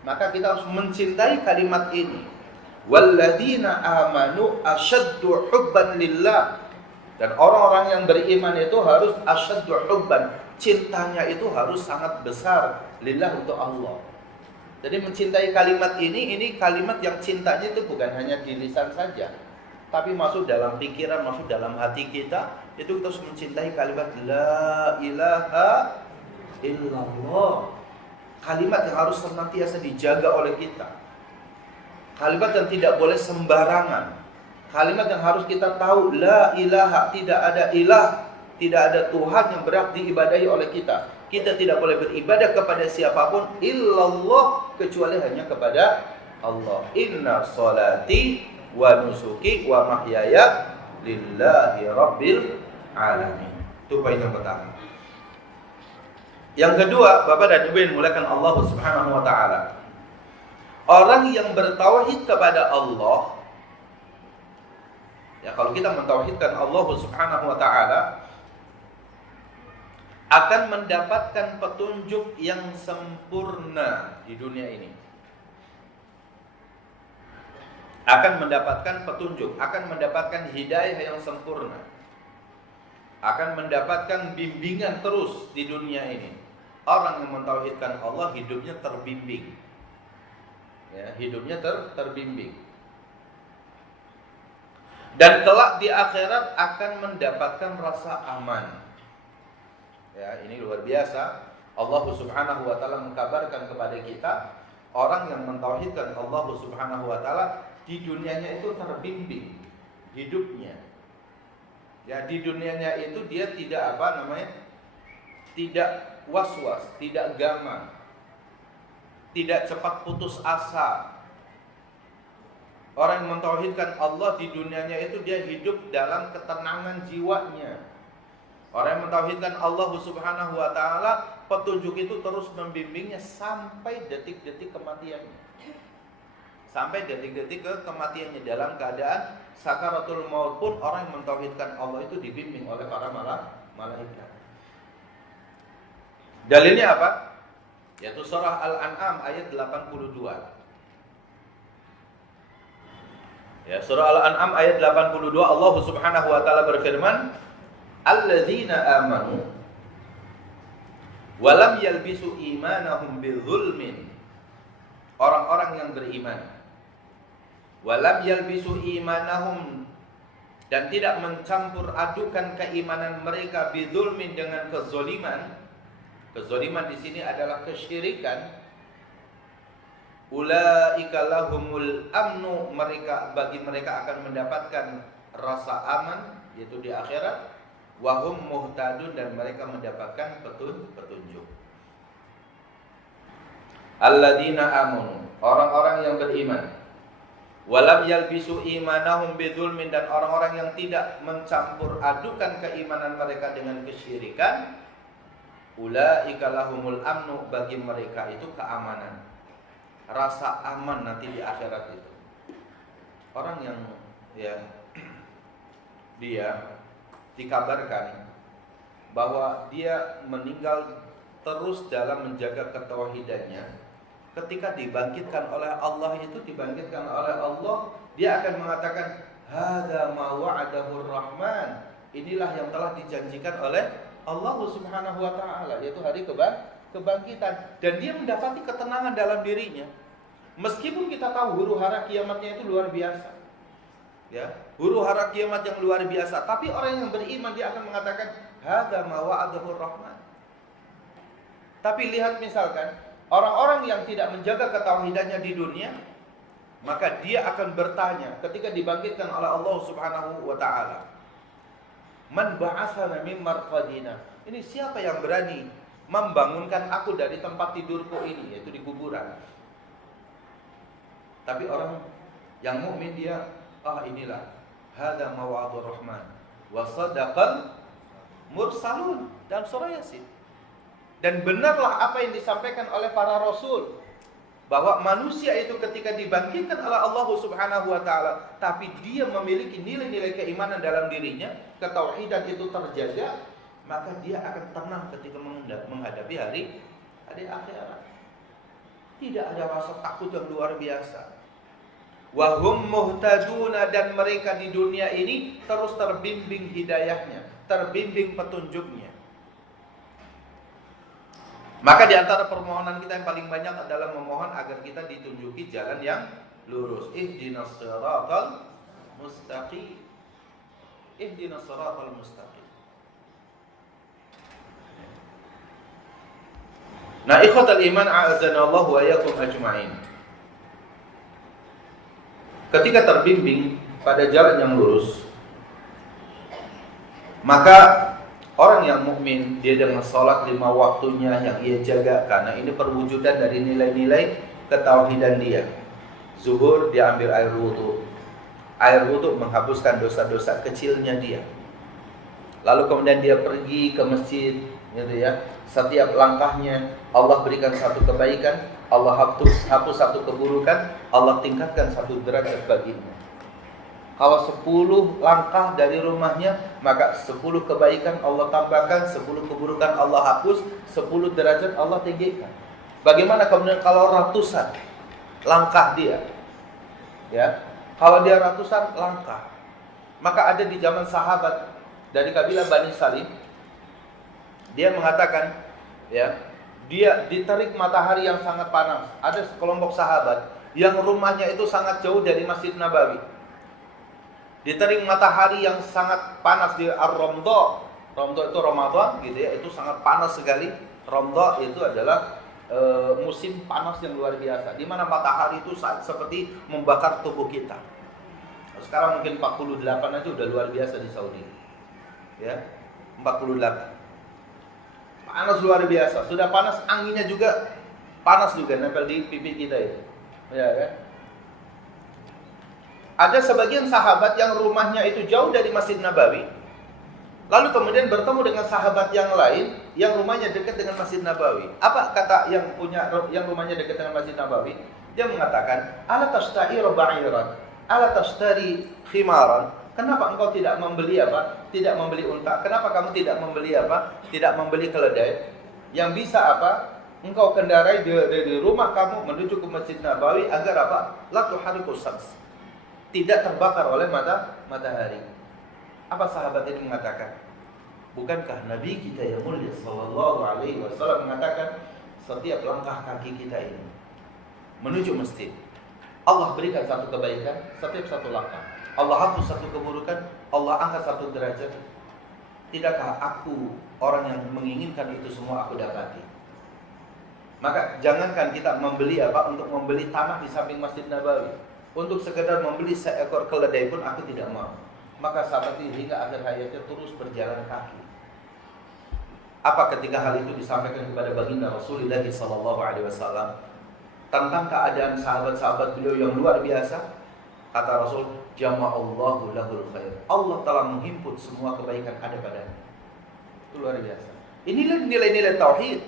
Maka kita harus mencintai kalimat ini. Walladzina amanu asyaddu hubban lillah. Dan orang-orang yang beriman itu harus asyaddu hubban. Cintanya itu harus sangat besar lillah untuk Allah. Jadi mencintai kalimat ini kalimat yang cintanya itu bukan hanya di lisan saja, tapi masuk dalam pikiran, masuk dalam hati kita. Itu kita harus mencintai kalimat la ilaha illallah. Kalimat yang harus senantiasa dijaga oleh kita. Kalimat yang tidak boleh sembarangan. Kalimat yang harus kita tahu la ilaha, tidak ada ilah, tidak ada Tuhan yang berhak diibadahi oleh kita. Kita tidak boleh beribadah kepada siapapun illallah kecuali hanya kepada Allah. Inna salati wa nusuki wa mahyaya lillahi rabbil alamin. Itu poin yang pertama. Yang kedua, Bapak dan Ibu yang dimuliakan Allah Subhanahu wa taala. Orang yang bertauhid kepada Allah, ya kalau kita mentauhidkan Allah Subhanahu wa taala, akan mendapatkan petunjuk yang sempurna di dunia ini. Akan mendapatkan petunjuk, akan mendapatkan hidayah yang sempurna. Akan mendapatkan bimbingan terus di dunia ini. Orang yang mentauhidkan Allah hidupnya terbimbing. Ya, hidupnya terbimbing. Dan kelak di akhirat akan mendapatkan rasa aman. Ya, ini luar biasa. Allah Subhanahu wa taala mengkabarkan kepada kita, orang yang mentauhidkan Allah Subhanahu wa taala di dunianya itu terbimbing hidupnya. Ya, di dunianya itu dia tidak tidak was-was, tidak gamang, tidak cepat putus asa. Orang yang mentauhidkan Allah di dunianya itu dia hidup dalam ketenangan jiwanya. Orang yang mentauhidkan Allah Subhanahu wa taala, petunjuk itu terus membimbingnya sampai detik-detik kematiannya. Sampai detik-detik kematiannya, dalam keadaan sakaratul maut pun orang yang mentauhidkan Allah itu dibimbing oleh para malaikat. Dalilnya apa? Yaitu surah Al-An'am ayat 82. Ya, surah Al-An'am ayat 82, Allah Subhanahu wa taala berfirman, "Alladzina amanu wa lam yalbisu imanahum bidzulmin." Orang-orang yang beriman, wa lam yalbisu imanahum, dan tidak mencampur adukan keimanan mereka bidzulmin dengan kezaliman. Kezaliman di sini adalah kesyirikan. Ulaika lahumul amnu, bagi mereka akan mendapatkan rasa aman, yaitu di akhirat. Wahum muhtadun, dan mereka mendapatkan petunjuk. Alladzina amanu, orang-orang yang beriman. Walam yalbisu imanahum bidzulmin, dan orang-orang yang tidak mencampur adukan keimanan mereka dengan kesyirikan. Ulaika lahumul amnu, bagi mereka itu keamanan, rasa aman nanti di akhirat itu. Orang yang dia dikabarkan bahwa dia meninggal terus dalam menjaga ketauhidannya, ketika dibangkitkan oleh Allah dia akan mengatakan, hadza ma wa'adahu rahman, inilah yang telah dijanjikan oleh Allah Subhanahu wa taala, yaitu hari kebangkitan. Dan dia mendapati ketenangan dalam dirinya. Meskipun kita tahu huru hara kiamatnya itu luar biasa, ya, huru hara kiamat yang luar biasa, tapi orang yang beriman dia akan mengatakan, hadza ma wa'adahu rahman. Tapi lihat misalkan orang-orang yang tidak menjaga ketauhidannya di dunia, maka dia akan bertanya ketika dibangkitkan oleh Allah Subhanahu wa taala, man ba'atsana min marqadina, ini siapa yang berani membangunkan aku dari tempat tidurku ini, yaitu di kuburan. Tapi orang yang mukmin dia, inilah hadza ma wa'adur rahman wa sadaqal mursalun, dalam surah Yasin. Dan benarlah apa yang disampaikan oleh para rasul, bahwa manusia itu ketika dibangkitkan oleh Allah Subhanahu wa taala, tapi dia memiliki nilai-nilai keimanan dalam dirinya, ketauhidan itu terjaga, maka dia akan tenang ketika menghadapi hari akhirat. Tidak ada rasa takut yang luar biasa. Wa hum muhtaduna, dan mereka di dunia ini terus terbimbing hidayahnya, terbimbing petunjuknya. Maka di antara permohonan kita yang paling banyak adalah memohon agar kita ditunjuki jalan yang lurus. Ihdinas siratal mustaqim. Ihdinas siratal mustaqim. Nah, ikhwatal iman, a'azanallahu wa iyyakum ajma'in. Ketika terbimbing pada jalan yang lurus, maka orang yang mukmin dia dengan salat 5 waktunya yang ia jaga, karena ini perwujudan dari nilai-nilai ketauhidan dia. Zuhur dia ambil air wudu. Air wudu menghapuskan dosa-dosa kecilnya dia. Lalu kemudian dia pergi ke masjid, gitu ya. Setiap langkahnya Allah berikan satu kebaikan, Allah hapus satu keburukan, Allah tingkatkan satu derajat baginya. Kalau 10 langkah dari rumahnya, maka 10 kebaikan Allah tambahkan, 10 keburukan Allah hapus, 10 derajat Allah tinggikan. Bagaimana kemudian kalau ratusan langkah dia? Ya, kalau dia ratusan langkah, maka ada di zaman sahabat dari kabilah Bani Salim, dia mengatakan, ya, dia diterik matahari yang sangat panas. Ada sekelompok sahabat, yang rumahnya itu sangat jauh dari Masjid Nabawi, diterik matahari yang sangat panas di Ar-Ramdha. Ramdha itu Ramadan gitu ya, itu sangat panas sekali. Ramdha itu adalah musim panas yang luar biasa, di mana matahari itu seperti membakar tubuh kita. Sekarang mungkin 48 aja udah luar biasa di Saudi. Ya, 48. Panas luar biasa. Sudah panas, anginnya juga panas juga nempel di pipi kita itu. Ya kan? Ada sebagian sahabat yang rumahnya itu jauh dari Masjid Nabawi, lalu kemudian bertemu dengan sahabat yang lain yang rumahnya dekat dengan Masjid Nabawi. Apa kata yang rumahnya dekat dengan Masjid Nabawi? Dia mengatakan, "Ala tashtari ba'iran, ala tashtari khimaran." Kenapa engkau tidak membeli apa? Tidak membeli unta. Kenapa kamu tidak membeli apa? Tidak membeli keledai yang bisa apa? Engkau kendarai dari rumah kamu menuju ke Masjid Nabawi agar apa? La tuhariqus syams. Tidak terbakar oleh matahari. Apa sahabat ini mengatakan? Bukankah Nabi kita yang mulia sallallahu alaihi wasallam mengatakan setiap langkah kaki kita ini menuju masjid, Allah berikan satu kebaikan setiap satu langkah. Allah hapus satu keburukan, Allah angkat satu derajat. Tidakkah aku orang yang menginginkan itu semua aku dapati? Maka jangankan kita membeli apa, untuk membeli tanah di samping Masjid Nabawi, untuk sekedar membeli seekor keledai pun aku tidak mau. Maka sahabat ini hingga akhir hayatnya terus berjalan kaki. Apa ketika hal itu disampaikan kepada baginda Rasulullah SAW tentang keadaan sahabat-sahabat beliau yang luar biasa? Kata Rasul, jama'allahu lahul khair. Allah telah menghimpun semua kebaikan ada padanya. Itu luar biasa. Inilah nilai-nilai tauhid.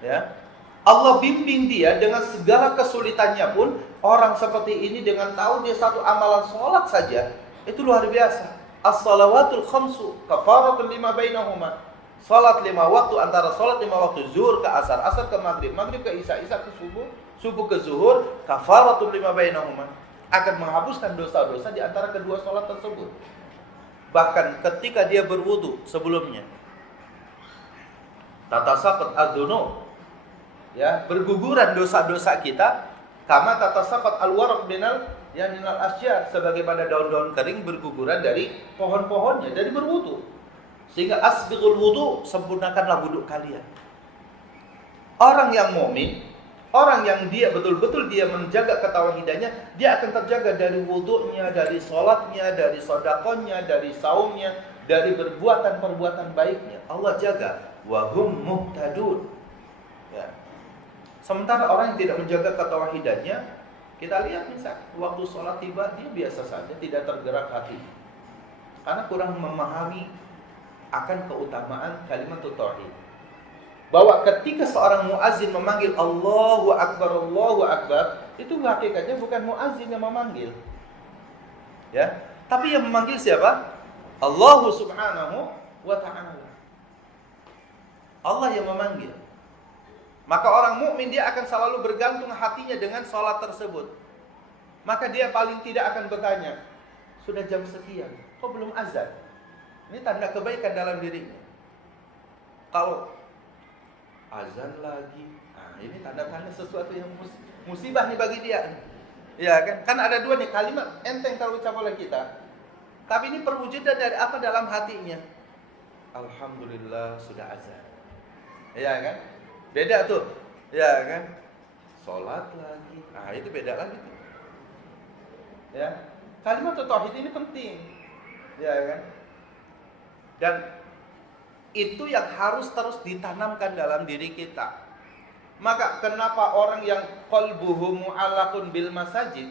Ya. Allah bimbing dia dengan segala kesulitannya pun, orang seperti ini dengan tahu dia satu amalan sholat saja, itu luar biasa. As-salawatul khamsu kafaratun lima bainahuma. Salat 5 waktu, antara salat 5 waktu, zuhur ke asar, asar ke maghrib, maghrib ke isya, isya ke subuh, subuh ke zuhur, kafaratun lima bainahuma. Akan menghapuskan dosa-dosa di antara kedua salat tersebut. Bahkan ketika dia berwudu sebelumnya, tatasaqat adzunub, ya, berguguran dosa-dosa kita, kama tatasaqat alwaraq minal asyjar, sebagaimana daun-daun kering berguguran dari pohon-pohonnya, dari berwudu. Sehingga asbighul wudu, sempurnakanlah wudu kalian. Orang yang mukmin, orang yang dia betul-betul dia menjaga ketauhidannya, dia akan terjaga dari wudunya, dari sholatnya, dari sodakonya, dari saumnya, dari perbuatan-perbuatan baiknya. Allah jaga. Wahum muhtadun. Ya. Sementara orang yang tidak menjaga ketauhidannya, kita lihat misalnya waktu sholat tiba, dia biasa saja, tidak tergerak hati, karena kurang memahami akan keutamaan kalimat tauhid. Bahwa ketika seorang muazzin memanggil Allahu Akbar, itu hakikatnya bukan muazzin yang memanggil, ya, tapi yang memanggil siapa? Allah Subhanahu wa ta'ala. Allah yang memanggil. Maka orang mukmin dia akan selalu bergantung hatinya dengan salat tersebut. Maka dia paling tidak akan bertanya, sudah jam sekian, kok belum azan? Ini tanda kebaikan dalam dirinya. Kalau azan lagi, nah ini tanda-tanda sesuatu yang musibah nih bagi dia. Ya kan? Kan ada dua nih kalimat enteng kalau ucap oleh kita, tapi ini perwujudan dari apa dalam hatinya. Alhamdulillah sudah azan. Ya kan? Beda tuh. Ya kan? Salat lagi. Nah, itu beda lagi tuh. Ya. Kalimat tauhid ini penting. Ya kan? Dan itu yang harus terus ditanamkan dalam diri kita. Maka kenapa orang yang qalbuhu mu'allaqun bil masajid,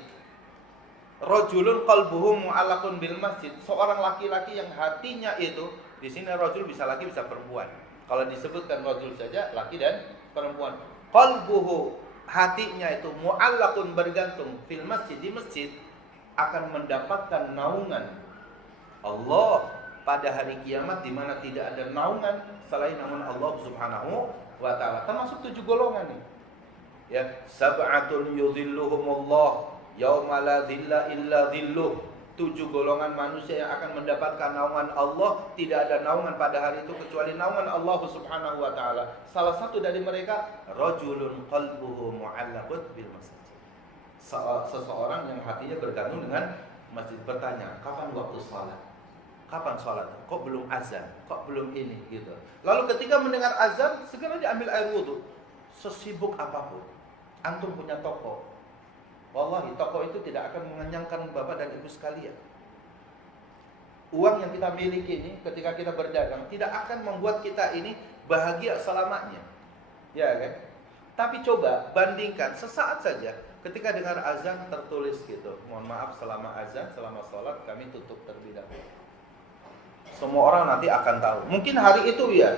rajulun qalbuhu mu'allaqun bil masjid, seorang laki-laki yang hatinya itu, di sini rajul bisa laki bisa perempuan. Kalau disebutkan rajul saja laki dan perempuan. Qalbuhu, hatinya itu mu'allaqun, bergantung, fil masjid, di masjid, akan mendapatkan naungan Allah pada hari kiamat, di mana tidak ada naungan selain naungan Allah Subhanahu wa ta'ala. Termasuk 7 golongan nih. Ya, sab'atun yudhilluhumullah yauma la dhilla illa dhilluh. 7 golongan manusia yang akan mendapatkan naungan Allah, tidak ada naungan pada hari itu kecuali naungan Allah Subhanahu wa ta'ala. Salah satu dari mereka rajulun qalbuhu mu'allaqun bil masjid. seseorang yang hatinya bergantung dengan masjid bertanya, kapan waktu sholat? Kapan sholat? Kok belum azan? Kok belum ini? Gitu. Lalu ketika mendengar azan, segera diambil air wudhu. Sesibuk apapun, antum punya toko. Wallahi, toko itu tidak akan mengenyangkan bapak dan ibu sekalian. Uang yang kita miliki ini, ketika kita berdagang, tidak akan membuat kita ini bahagia selamanya. Ya kan? Tapi coba bandingkan sesaat saja ketika dengar azan tertulis gitu, mohon maaf selama azan, selama sholat kami tutup terlebih dahulu. Semua orang nanti akan tahu. Mungkin hari itu ya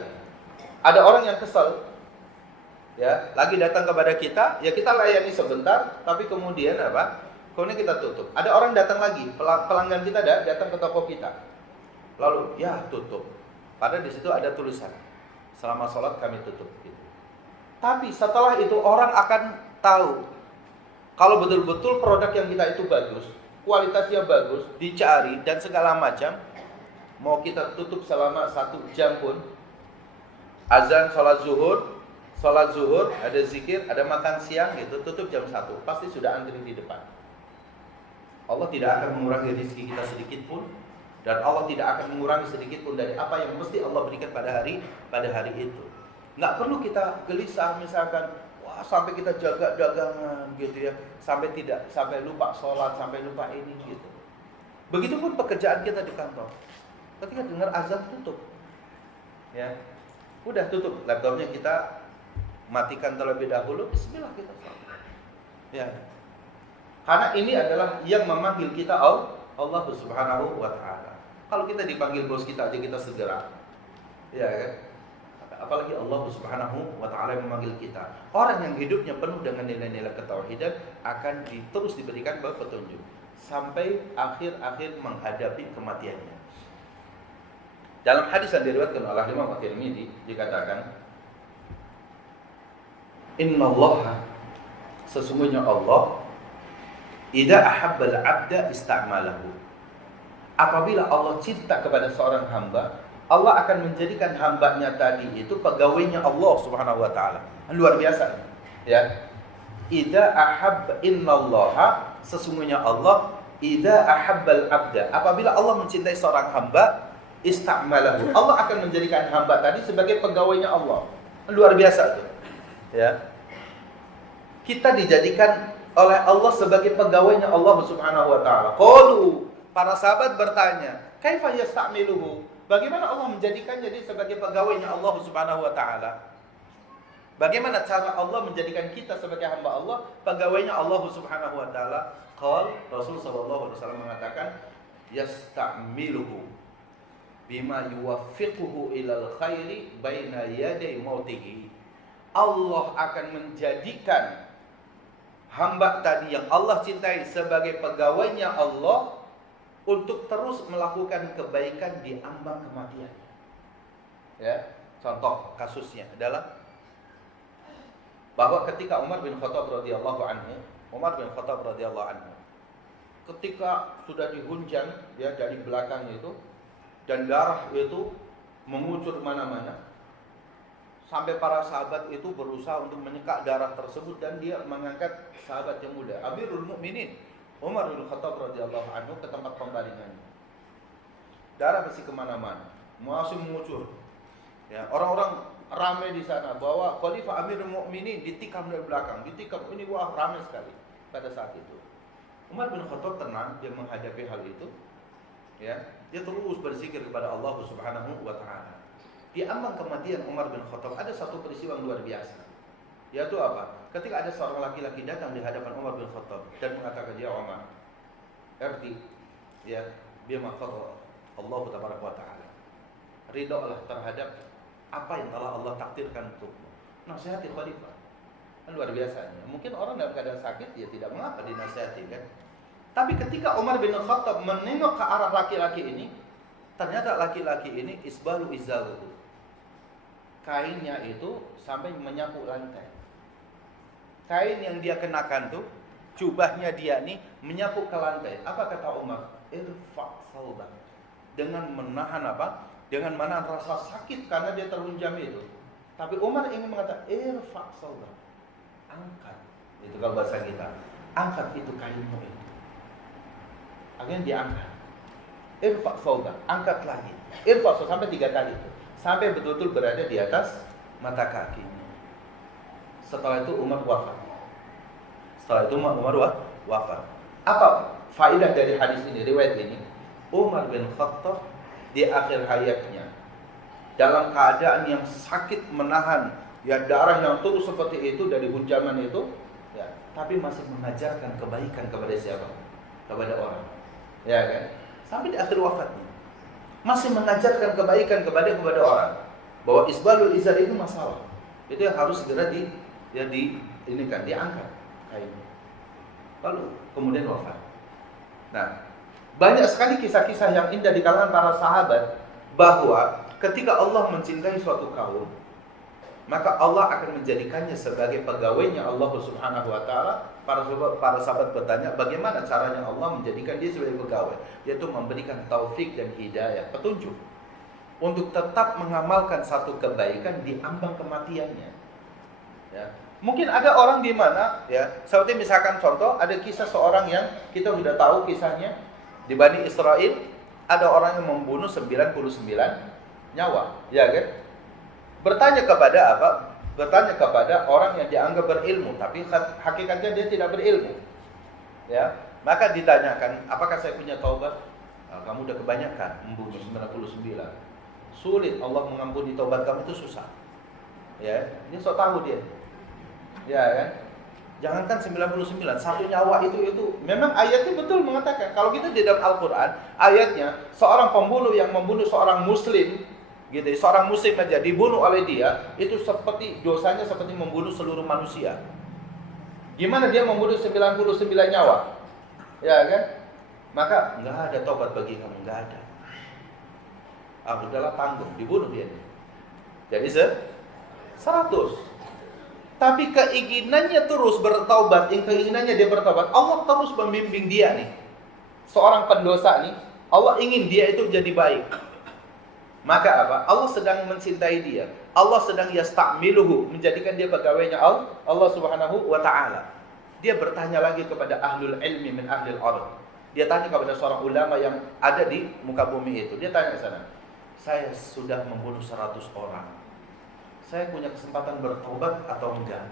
ada orang yang kesal, ya lagi datang kepada kita, ya kita layani sebentar, tapi kemudian apa? Kemudian kita tutup. Ada orang datang lagi, pelanggan kita datang ke toko kita, lalu ya tutup. Padahal di situ ada tulisan selama sholat kami tutup. Gitu. Tapi setelah itu orang akan tahu kalau betul-betul produk yang kita itu bagus, kualitasnya bagus, dicari dan segala macam. Mau kita tutup selama 1 jam pun, azan sholat zuhur, ada zikir, ada makan siang gitu, tutup jam 1, pasti sudah antri di depan. Allah tidak akan mengurangi rezeki kita sedikit pun, dan Allah tidak akan mengurangi sedikit pun dari apa yang mesti Allah berikan pada hari itu. Nggak perlu kita gelisah misalkan, wah sampai kita jaga dagangan gitu ya, sampai lupa sholat, sampai lupa ini gitu. Begitupun pekerjaan kita di kantor. Ketika dengar azan tutup, ya, udah tutup laptopnya, kita matikan terlebih dahulu. Bismillah kita sholat. Ya, karena ini adalah yang memanggil kita Allah Subhanahu wa Ta'ala. Kalau kita dipanggil bos kita aja kita segera, ya kan? Apalagi Allah Subhanahu wa Ta'ala yang memanggil kita. Orang yang hidupnya penuh dengan nilai-nilai ketauhidan akan terus diberikan petunjuk sampai akhir-akhir menghadapi kematiannya. Dalam hadis yang diriwayatkan oleh Imam At-Tirmidzi dikatakan, Innallaha, sesungguhnya Allah, idza ahabbal 'abda ista'malahu. Apabila Allah cinta kepada seorang hamba, Allah akan menjadikan hambanya tadi itu pegawainya Allah Subhanahu wa Ta'ala. Luar biasa, ya. Idza ahabba, innallaha, sesungguhnya Allah, idza ahabbal 'abda, apabila Allah mencintai seorang hamba, ista'malahu, Allah akan menjadikan hamba tadi sebagai pegawainya Allah. Luar biasa tuh, ya. Kita dijadikan oleh Allah sebagai pegawainya Allah Subhanahu wa Ta'ala. Qalu, para sahabat bertanya, kaifa yasta'miluhu? Bagaimana Allah menjadikan jadi sebagai pegawainya Allah Subhanahu wa Ta'ala? Bagaimana cara Allah menjadikan kita sebagai hamba Allah, pegawainya Allah Subhanahu wa Ta'ala? Qal, Rasul sallallahu alaihi wasallam mengatakan, yasta'miluhu bima yuwaffiquhu ilal khairi baina yaday mautihi. Allah akan menjadikan hamba tadi yang Allah cintai sebagai pegawainya Allah untuk terus melakukan kebaikan di ambang kematiannya. Ya, contoh kasusnya adalah bahwa ketika Umar bin Khattab radhiyallahu anhu ketika sudah dihunjam ya dari belakang itu, dan darah itu mengucur mana-mana, sampai para sahabat itu berusaha untuk menyeka darah tersebut, dan dia mengangkat sahabat yang muda, Amirul Mukminin Umar bin Khattab radhiyallahu anhu, ke tempat pembaringannya. Darah masih kemana-mana, masih mengucur. Ya, orang-orang ramai di sana, bahwa Khalifah Amirul Mukminin ditikam dari belakang, ditikam ini, wah ramai sekali pada saat itu. Umar bin Khattab tenang, dia menghadapi hal itu. Ya, dia terus berzikir kepada Allah Subhanahu wa Ta'ala. Di ambang kematian Umar bin Khattab ada satu peristiwa yang luar biasa. Yaitu apa? Ketika ada seorang laki-laki datang di hadapan Umar bin Khattab dan mengatakan, ya Umar, erti ya bima qada Allah tabaraka wa ta'ala. Ridholah terhadap apa yang telah Allah takdirkan untukmu. Nasihati khalifah. Luar biasanya. Mungkin orang dalam keadaan sakit, ya tidak mengapa dinasihati, kan? Tapi ketika Umar bin Khattab menengok ke arah laki-laki ini, ternyata laki-laki ini isbalu izaluhu, kainnya itu sampai menyapu lantai. Kain yang dia kenakan tuh, jubahnya dia nih menyapu ke lantai. Apa kata Umar? Irfa' thawbak. Dengan menahan apa? Dengan menahan rasa sakit karena dia terhunjam itu. Tapi Umar ingin mengatakan irfa' thawbak. Angkat. Itu kalau bahasa kita. angkat itu kainmu itu. Akhirnya diangkat. Irfa thawbak, angkat lagi. Irfa sampai 3 kali itu. Sampai betul-betul berada di atas mata kakinya. Setelah itu Umar wafat. Wafat. Apa faedah dari hadis ini, riwayat ini? Umar bin Khattab di akhir hayatnya dalam keadaan yang sakit menahan ya darah yang turun seperti itu dari hunjaman itu, ya, tapi masih mengajarkan kebaikan kepada siapa? Kepada orang. Ya kan? Sampai di akhir wafatnya masih mengajarkan kebaikan kepada orang. Bahwa isbalul izar itu masalah. Itu yang harus segera diangkat kainnya. Lalu kemudian wafat. Nah, banyak sekali kisah-kisah yang indah di kalangan para sahabat bahwa ketika Allah mencintai suatu kaum, maka Allah akan menjadikannya sebagai pegawainya Allah Subhanahu wa taala. Para sahabat bertanya, bagaimana caranya Allah menjadikan dia sebagai pegawai? Yaitu memberikan taufik dan hidayah, petunjuk untuk tetap mengamalkan satu kebaikan di ambang kematiannya. Ya. Mungkin ada orang di mana, ya, seperti misalkan contoh, ada kisah seorang yang kita sudah tahu kisahnya di Bani Israel, ada orang yang membunuh 99 nyawa, ya kan? Bertanya kepada orang yang dianggap berilmu, tapi hakikatnya dia tidak berilmu. Ya, maka ditanyakan, apakah saya punya taubat? Nah, kamu udah kebanyakan membunuh 99. Sulit Allah mengampuni taubat kamu, itu susah. Ya, dia sok tahu dia. Ya kan? Jangankan 99, satu nyawa itu memang ayatnya betul mengatakan. Kalau kita di dalam Al-Qur'an, ayatnya seorang pembunuh yang membunuh seorang muslim, gitu, seorang muslim aja dibunuh oleh dia, itu seperti dosanya seperti membunuh seluruh manusia. Gimana dia membunuh 99 nyawa? Ya kan? Maka enggak ada tobat bagi kamu, enggak ada. Udahlah, tanggung, dibunuh dia. Jadi 100. Tapi keinginannya terus bertaubat, keinginannya dia bertaubat, Allah terus membimbing dia nih. Seorang pendosa nih, Allah ingin dia itu jadi baik. Maka apa? Allah sedang mencintai dia. Allah sedang yasta'miluhu, menjadikan dia pegawainya Allah Subhanahu wa taala. Dia bertanya lagi kepada ahlul ilmi min ahlil ardh. Dia tanya kepada seorang ulama yang ada di muka bumi itu. Dia tanya ke sana, "Saya sudah membunuh 100 orang. Saya punya kesempatan bertobat atau enggak?"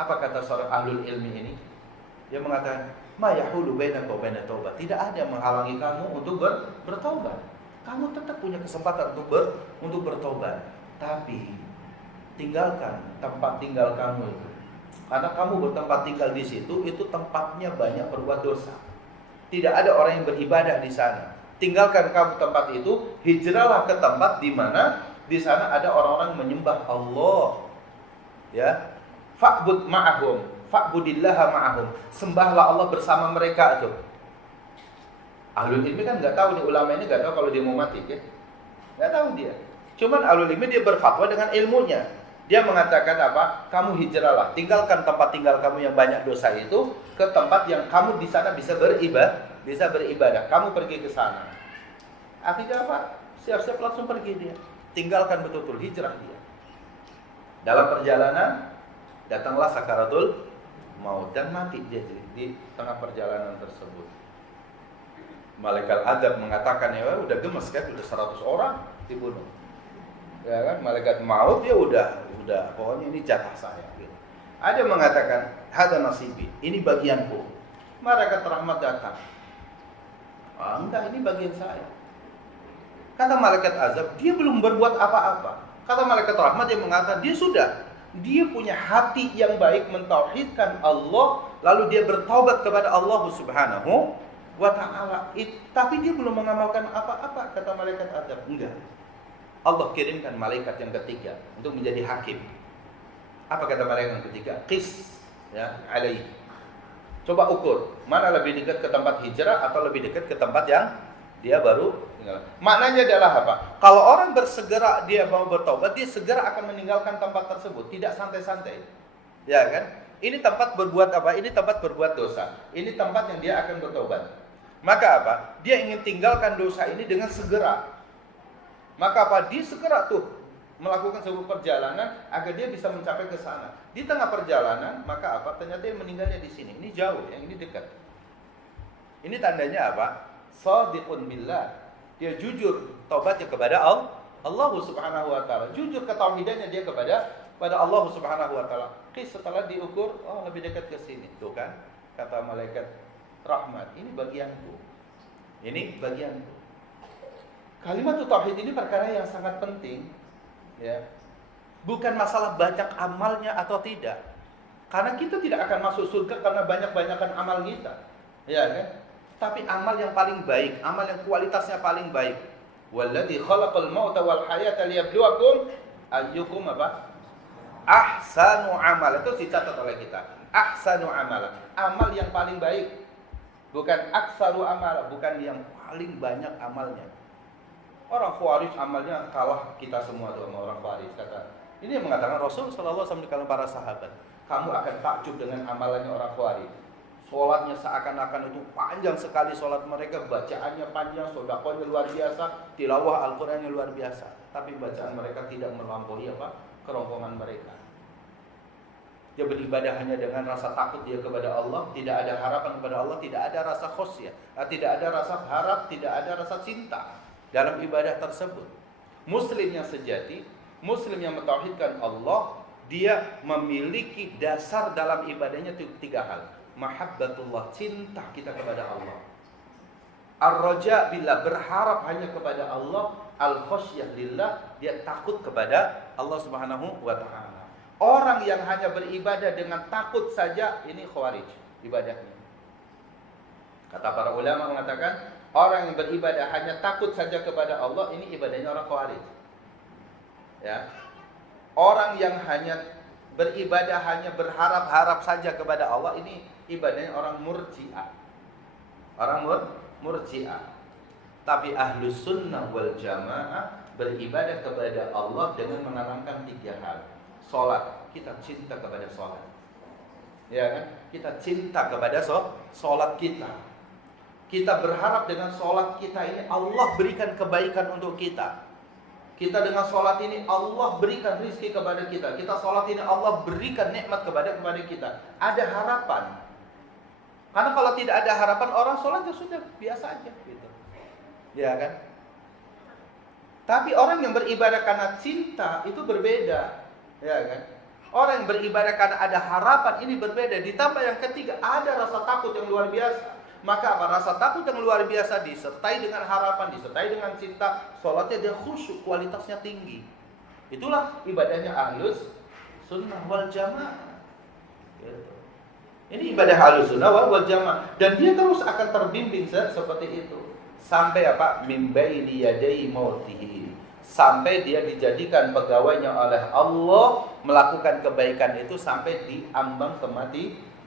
Apa kata seorang ahlul ilmi ini? Dia mengatakan, "Ma yahulu bainaka wa baina taubat." Tidak ada yang menghalangi kamu untuk bertobat. Kamu tetap punya kesempatan untuk bertobat. Tapi tinggalkan tempat tinggal kamu itu. Karena kamu bertempat tinggal di situ, itu tempatnya banyak berbuat dosa. Tidak ada orang yang beribadah di sana. Tinggalkan kamu tempat itu, hijrahlah ke tempat di mana di sana ada orang-orang menyembah Allah. Ya. Fa'bud ma'ahum, fa'budillaha ma'ahum. Sembahlah Allah bersama mereka itu. Ahlul ilmi kan nggak tahu nih, ulama ini nggak tahu kalau dia mau mati, ya. Nggak tahu dia. Cuman ahlul ilmi dia berfatwa dengan ilmunya. Dia mengatakan apa? Kamu hijrahlah, tinggalkan tempat tinggal kamu yang banyak dosa itu ke tempat yang kamu di sana bisa beribadah. Kamu pergi ke sana. Akhirnya apa? Siap-siap langsung pergi dia. Tinggalkan betul-betul, hijrah dia. Dalam perjalanan datanglah sakaratul maut dan mati dia di tengah perjalanan tersebut. Malaikat azab mengatakan, ya udah gemes kan, udah 100 orang dibunuh. Ya kan, malaikat maut ya udah pokoknya ini jatah saya gitu. Ada yang mengatakan, hada nasibi, ini bagianku. Malaikat rahmat datang. Enggak, ini bagian saya. Kata malaikat azab, dia belum berbuat apa-apa. Kata malaikat rahmat yang mengatakan, dia punya hati yang baik mentauhidkan Allah, lalu dia bertaubat kepada Allah Subhanahu wa ta'ala. Tapi dia belum mengamalkan apa-apa, kata malaikat azab. Enggak. Allah kirimkan malaikat yang ketiga untuk menjadi hakim. Apa kata malaikat yang ketiga? Qis, ya, alaihi. Coba ukur, mana lebih dekat ke tempat hijrah atau lebih dekat ke tempat yang dia baru tinggal. Maknanya adalah apa? Kalau orang bersegera dia mau bertobat, dia segera akan meninggalkan tempat tersebut, tidak santai-santai. Ya kan? Ini tempat berbuat apa? Ini tempat berbuat dosa. Ini tempat yang dia akan bertobat. Maka apa? Dia ingin tinggalkan dosa ini dengan segera. Maka apa? Dia segera tuh melakukan sebuah perjalanan agar dia bisa mencapai ke sana. Di tengah perjalanan, maka apa? Ternyata dia meninggalnya di sini. Ini jauh, yang ini dekat. Ini tandanya apa? Shadiqun billah. Dia jujur taubatnya kepada Allah Subhanahu wa taala. Jujur ketauhidannya dia kepada Allah Subhanahu wa taala. Setelah diukur, oh lebih dekat ke sini. Tuh kan, kata malaikat rahmat, ini bagianku. Ini bagianku. Kalimat tauhid ini perkara yang sangat penting, ya. Bukan masalah banyak amalnya atau tidak. Karena kita tidak akan masuk surga karena banyak-banyakan amal kita. Ya kan? Tapi amal yang paling baik, amal yang kualitasnya paling baik. Walladzi khalaqal mauta wal hayata liyabluwakum ayyukum apa? Ahsanu amala. Itu dicatat oleh kita. Ahsanu amala. Amal yang paling baik. Bukan aksaru amala, bukan yang paling banyak amalnya. Orang Khawarij amalnya kalah kita semua tuh sama orang Khawarij, kata. Ini yang mengatakan Rasul sallallahu alaihi wasallam di kalangan para sahabat. Kamu akan takjub dengan amalannya orang Khawarij. Sholatnya seakan-akan itu panjang sekali sholat mereka, bacaannya panjang, sedekahnya luar biasa, tilawah Al-Qur'annya luar biasa. Tapi bacaan mereka tidak melampaui kerongkongan mereka. Dia beribadah hanya dengan rasa takut dia kepada Allah, tidak ada harapan kepada Allah, tidak ada rasa khosyah, tidak ada rasa harap, tidak ada rasa cinta dalam ibadah tersebut. Muslim yang sejati, Muslim yang mentauhidkan Allah, dia memiliki dasar dalam ibadahnya tiga hal. Mahabbatullah, cinta kita kepada Allah. Ar-raja billah, berharap hanya kepada Allah. Al-khosyah lillah, dia takut kepada Allah Subhanahu wa taala. Orang yang hanya beribadah dengan takut saja, ini Khawarij ibadahnya. Kata para ulama mengatakan, orang yang beribadah hanya takut saja kepada Allah, ini ibadahnya orang Khawarij. Ya. Orang yang hanya beribadah hanya berharap-harap saja kepada Allah, ini ibadahnya orang Murji'ah. Orang Murji'ah. Tapi Ahlus Sunnah wal Jamaah beribadah kepada Allah dengan menanamkan tiga hal. Salat, kita cinta kepada salat. Ya kan? Kita cinta kepada salat kita. Kita berharap dengan salat kita ini Allah berikan kebaikan untuk kita. Kita dengan salat ini Allah berikan rezeki kepada kita. Kita salat ini Allah berikan nikmat kepada kita. Ada harapan. Karena kalau tidak ada harapan, orang salat ya sudah biasa aja gitu. Ya kan? Tapi orang yang beribadah karena cinta itu berbeda. Ya kan? Orang yang beribadah karena ada harapan ini berbeda. Ditambah yang ketiga, ada rasa takut yang luar biasa. Maka apa? Rasa takut yang luar biasa disertai dengan harapan, disertai dengan cinta, sholatnya dia khusyuk, kualitasnya tinggi. Itulah ibadahnya Ahlus Sunnah wal Jamaah. Gitu. Ini ibadah Ahlus Sunnah wal Jamaah, dan dia terus akan terbimbing seperti itu sampai apa? Min baini yadai mautihi, sampai dia dijadikan pegawainya oleh Allah, melakukan kebaikan itu sampai di ambang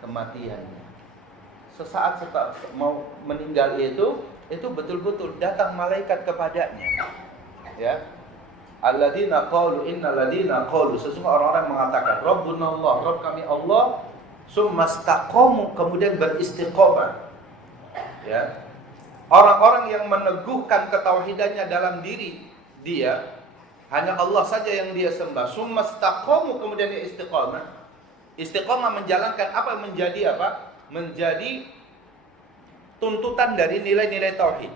kematiannya. Sesaat setelah mau meninggal itu betul-betul datang malaikat kepadanya. Ya. Alladzina qalu innal ladzina qalu, sesungguhnya orang-orang mengatakan Rabbuna Allah, Rabb kami Allah, summastaqamu, kemudian beristiqomah. Ya. Orang-orang yang meneguhkan ketauhidannya dalam diri dia, hanya Allah saja yang dia sembah. Summastaqamu, kemudian dia istiqomah. Istiqomah menjalankan apa? Menjadi tuntutan dari nilai-nilai tauhid.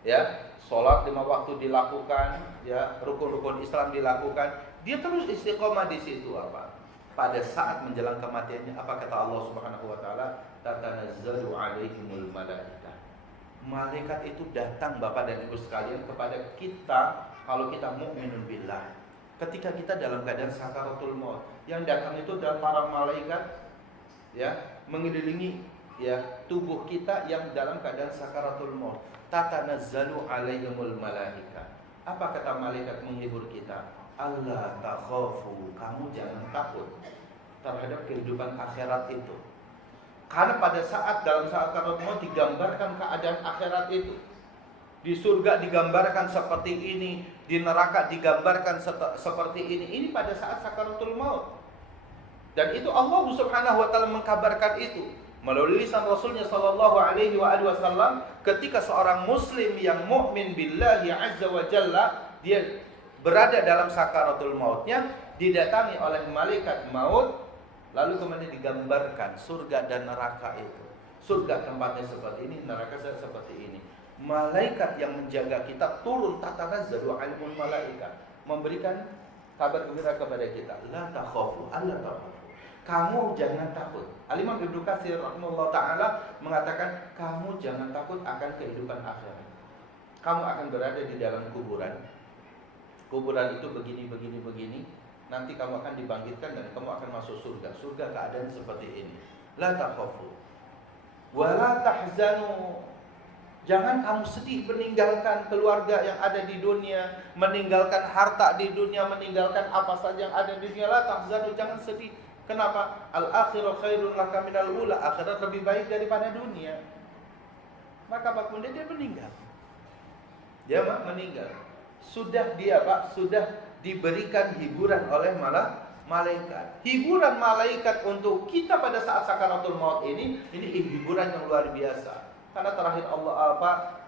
Ya, salat 5 waktu dilakukan, ya, rukun-rukun Islam dilakukan. Dia terus istiqomah di situ apa? Pada saat menjelang kematiannya, apa kata Allah Subhanahu wa taala? Tatanazzalu 'alaihimul malaikah. Malaikat itu datang Bapak dan Ibu sekalian kepada kita kalau kita mukminun billah. Ketika kita dalam keadaan sakaratul maut, yang datang itu adalah para malaikat, ya, mengelilingi, ya, tubuh kita yang dalam keadaan sakaratul maut. Tatanazzalu 'alaihimul malaikah. Apa kata malaikat menghibur kita? Allah takhafu, kamu jangan takut terhadap kehidupan akhirat itu. Karena pada saat dalam sakaratul maut digambarkan keadaan akhirat itu. Di surga digambarkan seperti ini, di neraka digambarkan seperti ini. Ini pada saat sakaratul maut. Dan itu Allah Subhanahu wa taala mengkabarkan itu melalui lisan Rasulnya sallallahu alaihi wasallam ketika seorang muslim yang mukmin billahi azza wa jalla dia berada dalam sakaratul mautnya, didatangi oleh malaikat maut, lalu kemudian digambarkan surga dan neraka itu. Surga tempatnya seperti ini, neraka seperti ini. Malaikat yang menjaga kita turun tatanazzalu ilmul malaikat, memberikan kabar gembira kepada kita. La takhafu, alla takhafu. Kamu jangan takut. Al-Imam Ibnu Katsir rahimahullah taala mengatakan, kamu jangan takut akan kehidupan akhirat. Kamu akan berada di dalam kuburan. Kuburan itu begini. Nanti kamu akan dibangkitkan dan kamu akan masuk surga. Surga keadaan seperti ini. La takhafu wa la tahzanu. Jangan kamu sedih meninggalkan keluarga yang ada di dunia, meninggalkan harta di dunia, meninggalkan apa saja yang ada di dunia. La tahzanu, jangan sedih. Kenapa? Al-akhiru khairun laka minal ula. Akhirat lebih baik daripada dunia. Maka Pak Bunda dia meninggal. Dia meninggal. Sudah diberikan hiburan oleh malaikat. Hiburan malaikat untuk kita pada saat sakaratul maut ini hiburan yang luar biasa. Karena terakhir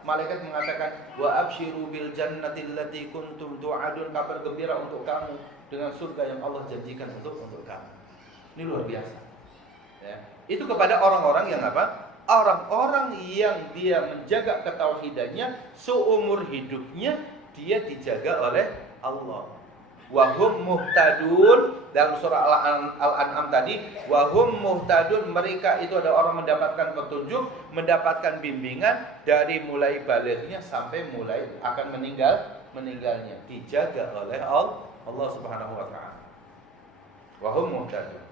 malaikat mengatakan, wa abshiru bil jannati allati kuntum tu'adun, kabar gembira untuk kamu dengan surga yang Allah janjikan untuk kamu. Ini luar biasa. Ya. Itu kepada orang-orang yang apa? Orang-orang yang dia menjaga ketauhidannya seumur hidupnya, dia dijaga oleh Allah. Wahum muhtadun, dalam surah Al-An'am tadi, wahum muhtadun, mereka itu ada orang mendapatkan petunjuk, mendapatkan bimbingan dari mulai balighnya sampai mulai akan meninggalnya, dijaga oleh Allah Subhanahu wa taala. Wahum muhtadun.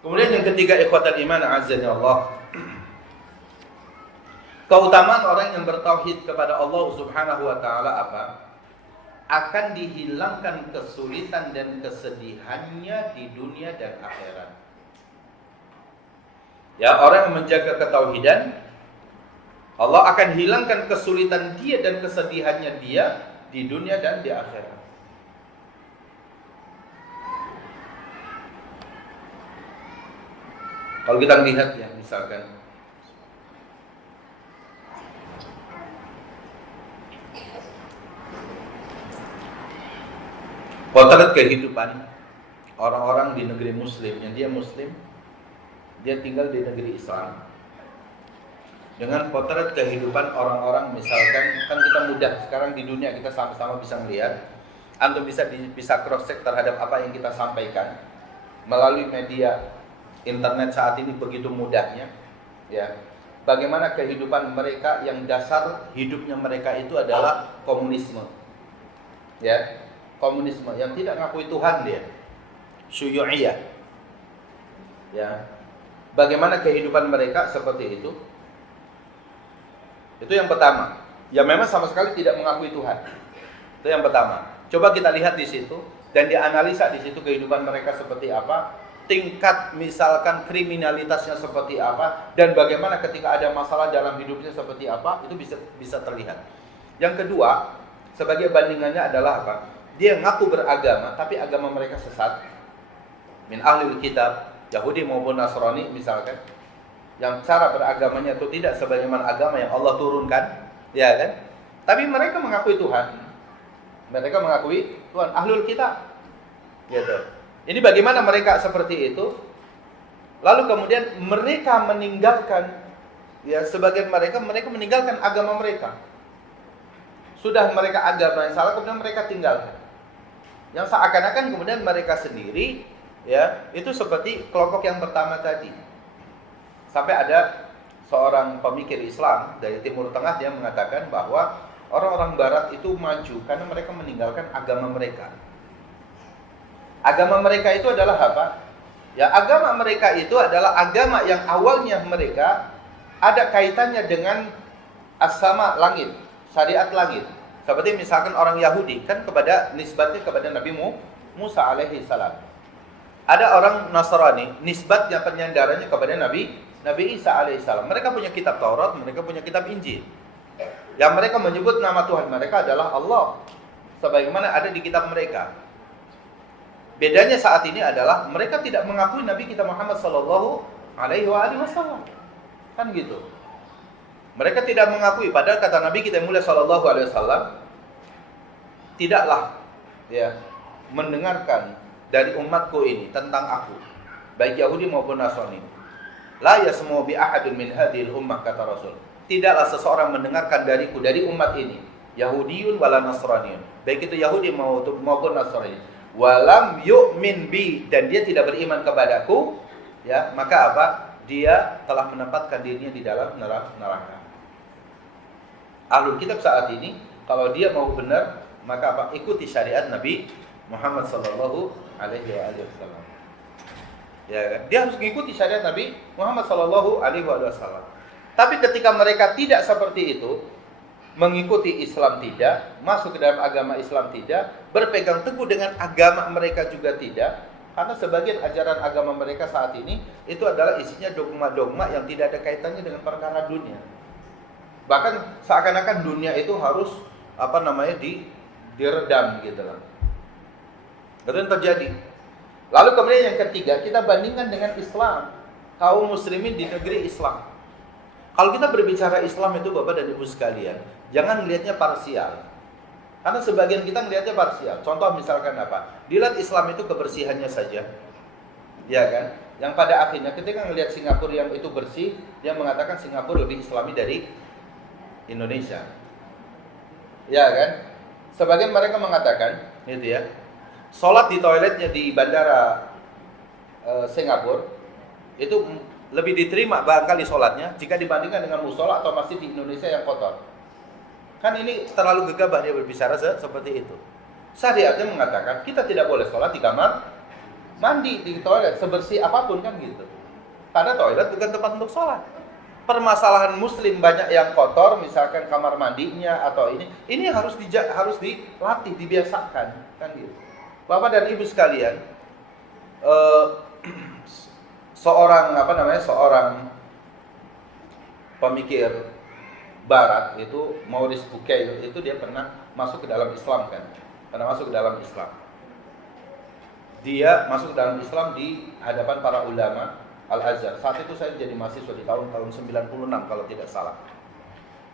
Kemudian yang ketiga, ikhwatal iman azza Allah. Keutamaan orang yang bertauhid kepada Allah Subhanahu wa taala apa? Akan dihilangkan kesulitan dan kesedihannya di dunia dan akhirat. Ya, orang yang menjaga ketauhidan, Allah akan hilangkan kesulitan dia dan kesedihannya dia di dunia dan di akhirat. Kalau kita lihat ya, misalkan potret kehidupan orang-orang di negeri muslim, yang dia muslim, dia tinggal di negeri Islam, dengan potret kehidupan orang-orang, misalkan kan kita mudah sekarang di dunia, kita sama-sama bisa melihat, antum bisa cross check terhadap apa yang kita sampaikan melalui media internet saat ini begitu mudahnya, ya. Bagaimana kehidupan mereka yang dasar hidupnya mereka itu adalah komunisme, ya, komunisme yang tidak mengakui Tuhan dia, syuyu'iyah, ya. Bagaimana kehidupan mereka seperti itu? Itu yang pertama. Ya memang sama sekali tidak mengakui Tuhan. Itu yang pertama. Coba kita lihat di situ dan dianalisa di situ kehidupan mereka seperti apa. Tingkat misalkan kriminalitasnya seperti apa, dan bagaimana ketika ada masalah dalam hidupnya seperti apa, itu bisa terlihat. Yang kedua, sebagai bandingannya adalah apa? Dia ngaku beragama, tapi agama mereka sesat. Min ahlil kitab, Yahudi maupun Nasrani misalkan, yang cara beragamanya itu tidak sebagaimana agama yang Allah turunkan, ya kan? Tapi mereka mengakui Tuhan. Mereka mengakui Tuhan, ahlul kitab. Gitu. Ini bagaimana mereka seperti itu? Lalu kemudian mereka meninggalkan, ya sebagian mereka meninggalkan agama mereka. Sudah mereka agama yang salah, kemudian mereka tinggalkan. Yang seakan-akan kemudian mereka sendiri, ya itu seperti kelompok yang pertama tadi. Sampai ada seorang pemikir Islam dari Timur Tengah, dia mengatakan bahwa orang-orang Barat itu maju karena mereka meninggalkan agama mereka. Agama mereka itu adalah apa? Ya, agama mereka itu adalah agama yang awalnya mereka ada kaitannya dengan as-sama, langit, syariat langit. Seperti misalkan orang Yahudi kan nisbatnya kepada Nabi Musa alaihi salam. Ada orang Nasrani, nisbatnya penyandarannya kepada Nabi Isa alaihi salam. Mereka punya kitab Taurat, mereka punya kitab Injil. Yang mereka menyebut nama Tuhan mereka adalah Allah, sebagaimana ada di kitab mereka. Bedanya saat ini adalah mereka tidak mengakui Nabi kita Muhammad sallallahu alaihi wasallam. Kan gitu. Mereka tidak mengakui, padahal kata Nabi kita mulia sallallahu alaihi wasallam, tidaklah ya mendengarkan dari umatku ini tentang aku, baik Yahudi maupun Nasrani. La yasma'u bi ahadin min hadhil ummah, kata Rasul. Tidaklah seseorang mendengarkan dariku, dari umat ini, Yahudiyun wala Nasraniyun, baik itu Yahudi maupun Nasrani, walam yu'min bi, dan dia tidak beriman kepadaku, ya, maka apa? Dia telah menempatkan dirinya di dalam neraka. Ahlul kitab saat ini, kalau dia mau benar, maka apa? Ikuti syariat Nabi Muhammad sallallahu alaihi wasallam. Ya kan? Dia harus mengikuti syariat Nabi Muhammad sallallahu alaihi wasallam. Tapi ketika mereka tidak seperti itu, mengikuti Islam tidak, masuk ke dalam agama Islam tidak, berpegang teguh dengan agama mereka juga tidak, karena sebagian ajaran agama mereka saat ini itu adalah isinya dogma-dogma yang tidak ada kaitannya dengan perkara dunia. Bahkan seakan-akan dunia itu harus diredam gitu lah. Itu yang terjadi. Lalu kemudian yang ketiga, kita bandingkan dengan Islam, kaum muslimin di negeri Islam. Kalau kita berbicara Islam itu Bapak dan Ibu sekalian, jangan melihatnya parsial. Karena sebagian kita melihatnya parsial. Contoh misalkan apa? Dilihat Islam itu kebersihannya saja. Ya kan? Yang pada akhirnya ketika melihat Singapura yang itu bersih, dia mengatakan Singapura lebih Islami dari Indonesia. Ya kan? Sebagian mereka mengatakan, gitu ya, sholat di toiletnya di bandara Singapura itu lebih diterima barangkali sholatnya jika dibandingkan dengan musola atau masjid di Indonesia yang kotor. Kan ini terlalu gegabah dia berbicara seperti itu. Syariatnya mengatakan kita tidak boleh sholat di kamar mandi, di toilet, sebersih apapun kan gitu. Karena toilet bukan tempat untuk sholat. Permasalahan muslim banyak yang kotor, misalkan kamar mandinya atau ini harus dilatih, dibiasakan kan gitu. Bapak dan Ibu sekalian, seorang pemikir Barat itu, Maurice Bucaille itu, dia pernah masuk ke dalam Islam kan, Dia masuk ke dalam Islam di hadapan para ulama Al-Azhar. Saat itu saya jadi mahasiswa di tahun 96 kalau tidak salah.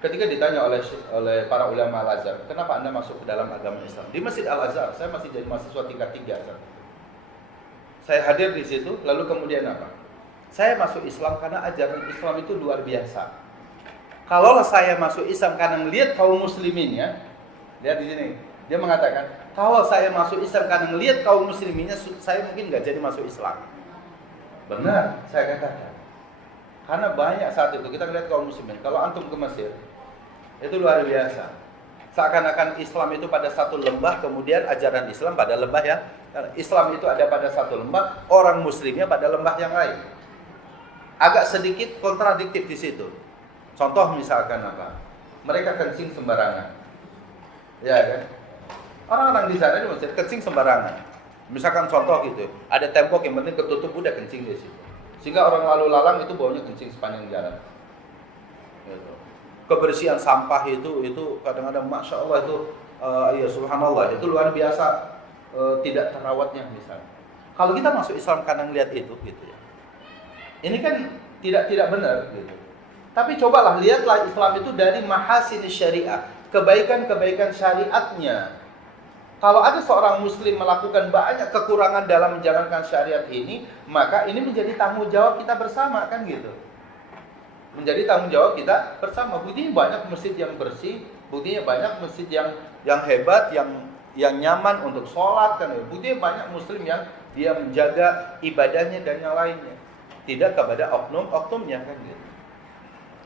Ketika ditanya oleh para ulama Al-Azhar, kenapa Anda masuk ke dalam agama Islam? Di Masjid Al-Azhar, saya masih jadi mahasiswa tingkat 3. Saya hadir di situ, lalu kemudian apa? Saya masuk Islam karena ajaran Islam itu luar biasa. Kalau saya masuk Islam karena melihat kaum musliminnya, lihat di sini, dia mengatakan, kalau saya masuk Islam karena melihat kaum musliminnya, saya mungkin nggak jadi masuk Islam. Benar, saya katakan. Karena banyak saat itu kita melihat kaum muslimin. Kalau antum ke Mesir, itu luar biasa. Seakan-akan Islam itu pada satu lembah, kemudian ajaran Islam pada lembah yang Islam itu ada pada satu lembah, orang muslimnya pada lembah yang lain. Agak sedikit kontradiktif di situ. Contoh misalkan apa? Mereka kencing sembarangan. Ya kan? Orang-orang di sana di Mesir kencing sembarangan. Misalkan contoh gitu, ada tembok yang penting ketutup, udah kencing di situ. Sehingga orang lalu lalang itu baunya kencing sepanjang jalan. Gitu. Kebersihan sampah itu kadang-kadang masya Allah itu, ya subhanallah itu luar biasa, tidak terawatnya misalnya. Kalau kita masuk Islam karena ngelihat itu, gitu ya. Ini kan tidak benar, gitu. Tapi cobalah lihatlah Islam itu dari mahasin syariah, kebaikan-kebaikan syariatnya. Kalau ada seorang muslim melakukan banyak kekurangan dalam menjalankan syariat ini, maka ini menjadi tanggung jawab kita bersama kan gitu. Menjadi tanggung jawab kita bersama. Buktinya banyak masjid yang bersih, buktinya banyak masjid yang hebat, yang nyaman untuk sholat kan. Buktinya banyak muslim yang dia menjaga ibadahnya dan yang lainnya. Tidak kepada oknum-oknumnya kan gitu.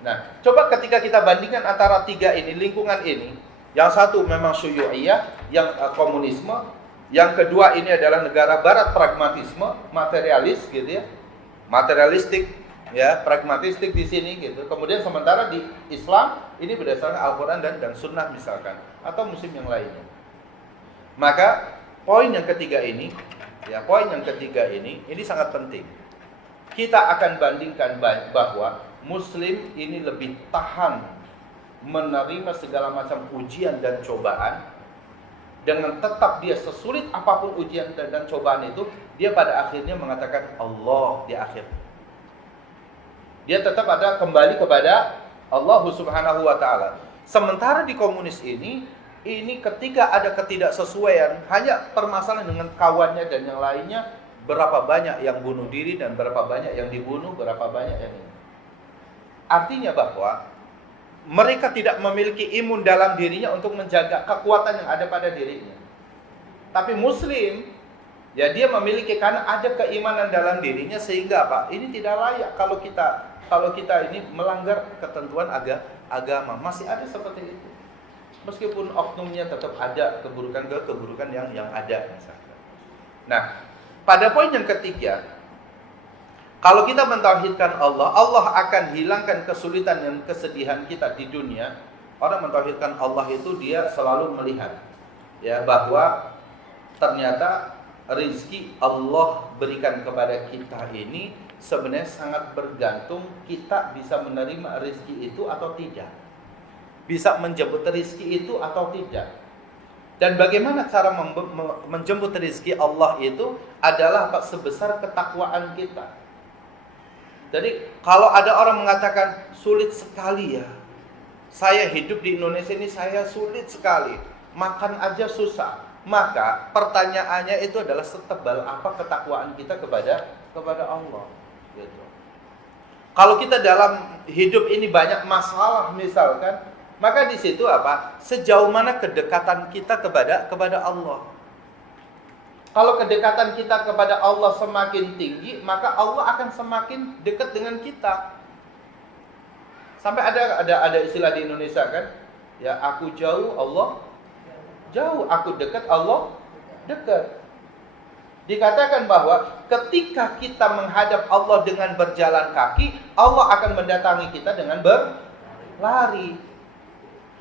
Nah, coba ketika kita bandingkan antara tiga ini, lingkungan ini, yang satu memang syuyu'iyah, yang komunisme, yang kedua ini adalah negara barat pragmatisme, materialis gitu ya. Materialistik ya, pragmatistik di sini gitu. Kemudian sementara di Islam ini berdasarkan Al-Qur'an dan Sunnah misalkan, atau muslim yang lainnya. Maka poin yang ketiga ini sangat penting. Kita akan bandingkan bahwa muslim ini lebih tahan menerima segala macam ujian dan cobaan, dengan tetap dia sesulit apapun ujian dan cobaan itu, dia pada akhirnya mengatakan Allah di akhir. Dia tetap ada kembali kepada Allah Subhanahu wa taala. Sementara di komunis ini, ini ketika ada ketidaksesuaian, hanya permasalahan dengan kawannya dan yang lainnya, berapa banyak yang bunuh diri dan berapa banyak yang dibunuh, berapa banyak yang ini. Artinya bahwa mereka tidak memiliki imun dalam dirinya untuk menjaga kekuatan yang ada pada dirinya. Tapi Muslim, ya dia memiliki karena ada keimanan dalam dirinya sehingga apa? Ini tidak layak kalau kita ini melanggar ketentuan agama. Masih ada seperti itu. Meskipun oknumnya tetap ada keburukan yang ada. Misalkan. Nah, pada poin yang ketiga, kalau kita mentauhidkan Allah, Allah akan hilangkan kesulitan dan kesedihan kita di dunia. Orang mentauhidkan Allah itu dia selalu melihat, ya bahwa ternyata rezeki Allah berikan kepada kita ini sebenarnya sangat bergantung kita bisa menerima rezeki itu atau tidak. Bisa menjemput rezeki itu atau tidak. Dan bagaimana cara menjemput rezeki Allah itu adalah sebesar ketakwaan kita. Jadi kalau ada orang mengatakan sulit sekali ya, saya hidup di Indonesia ini saya sulit sekali, makan aja susah. Maka pertanyaannya itu adalah setebal apa ketakwaan kita kepada Allah. Gitu. Kalau kita dalam hidup ini banyak masalah misalkan, maka di situ apa? Sejauh mana kedekatan kita kepada Allah? Kalau kedekatan kita kepada Allah semakin tinggi, maka Allah akan semakin dekat dengan kita. Sampai ada istilah di Indonesia kan? Ya, aku jauh, Allah jauh. Aku dekat, Allah dekat. Dikatakan bahwa ketika kita menghadap Allah dengan berjalan kaki, Allah akan mendatangi kita dengan berlari.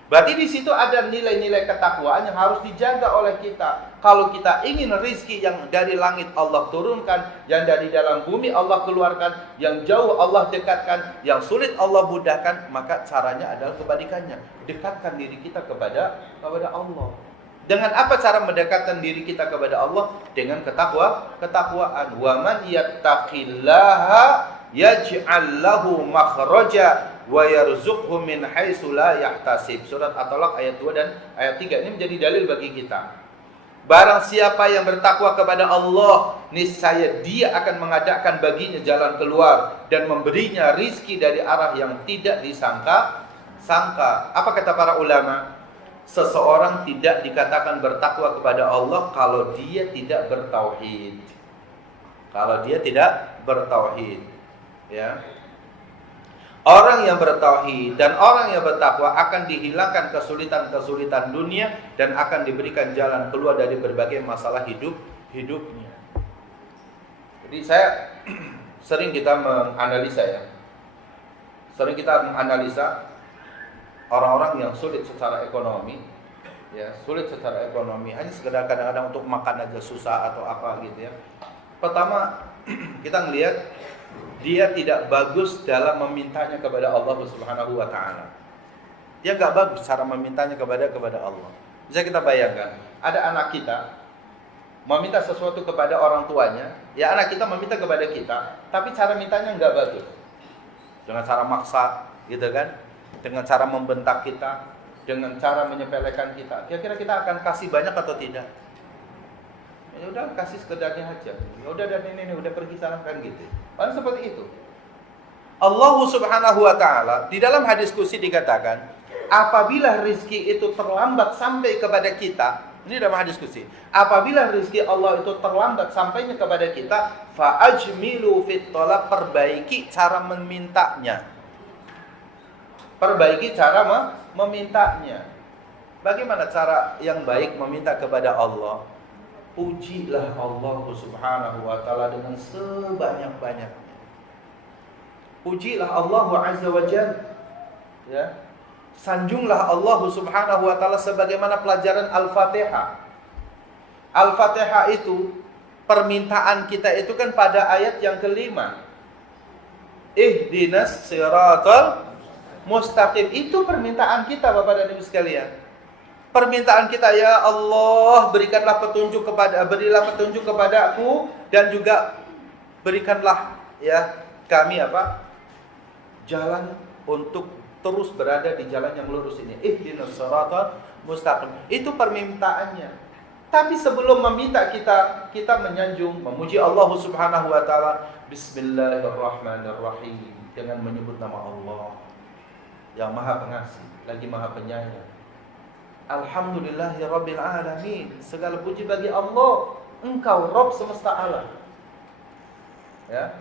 Berarti di situ ada nilai-nilai ketakwaan yang harus dijaga oleh kita. Kalau kita ingin rizki yang dari langit Allah turunkan, yang dari dalam bumi Allah keluarkan, yang jauh Allah dekatkan, yang sulit Allah mudahkan, maka caranya adalah kebalikannya. Dekatkan diri kita kepada Allah. Dengan apa cara mendekatkan diri kita kepada Allah? Dengan ketakwaan. Wa man yattaqillaha yaj'al lahu makhraja wa yarzuqhu min haitsu la yahtasib. Surat At-Talaq ayat 2 dan ayat 3 ini menjadi dalil bagi kita. Barang siapa yang bertakwa kepada Allah, niscaya Dia akan mengadakan baginya jalan keluar dan memberinya rizki dari arah yang tidak disangka-sangka. Apa kata para ulama? Seseorang tidak dikatakan bertakwa kepada Allah kalau dia tidak bertauhid. Kalau dia tidak bertauhid, ya. Orang yang bertauhid dan orang yang bertakwa akan dihilangkan kesulitan-kesulitan dunia dan akan diberikan jalan keluar dari berbagai masalah hidupnya. Jadi sering kita menganalisa ya. Sering kita menganalisa orang-orang yang sulit secara ekonomi, ya, sulit secara ekonomi, hanya sekedar kadang-kadang untuk makan aja susah atau apa gitu ya. Pertama, kita ngelihat dia tidak bagus dalam memintanya kepada Allah Subhanahu wa taala. Dia enggak bagus cara memintanya kepada Allah. Bisa kita bayangkan, ada anak kita meminta sesuatu kepada orang tuanya, ya anak kita meminta kepada kita, tapi cara mintanya enggak bagus. Dengan cara maksa, gitu kan? Dengan cara membentak kita, dengan cara menyepelekan kita. Kira-kira kita akan kasih banyak atau tidak? Ya udah kasih sekedarnya aja. Ya udah dan ini udah pergi sana kan gitu. Padahal seperti itu. Allah Subhanahu wa taala di dalam hadis qudsi dikatakan, apabila rizki itu terlambat sampai kepada kita, ini dalam hadis qudsi. Apabila rizki Allah itu terlambat sampainya kepada kita, fa ajmilu fit talab, perbaiki cara memintanya. Perbaiki cara memintanya. Bagaimana cara yang baik meminta kepada Allah? Pujilah Allah Subhanahu wa taala dengan sebanyak-banyaknya. Pujilah Allah Azza wa Jalla. Ya. Sanjunglah Allah Subhanahu wa taala sebagaimana pelajaran Al-Fatihah. Al-Fatihah itu permintaan kita itu kan pada ayat yang kelima. Ihdinas siratal mustaqim, itu permintaan kita Bapak dan Ibu sekalian. Permintaan kita, ya Allah, berilah petunjuk kepadaku dan juga berikanlah ya kami jalan untuk terus berada di jalan yang lurus ini. Ihdinas shiratal mustaqim. Itu permintaannya. Tapi sebelum meminta kita menyanjung, memuji Allah Subhanahu wa taala, Bismillahirrahmanirrahim, dengan menyebut nama Allah yang Maha Pengasih lagi Maha Penyayang. Alhamdulillahirabbil alamin. Segala puji bagi Allah, Engkau Rabb semesta alam. Ya.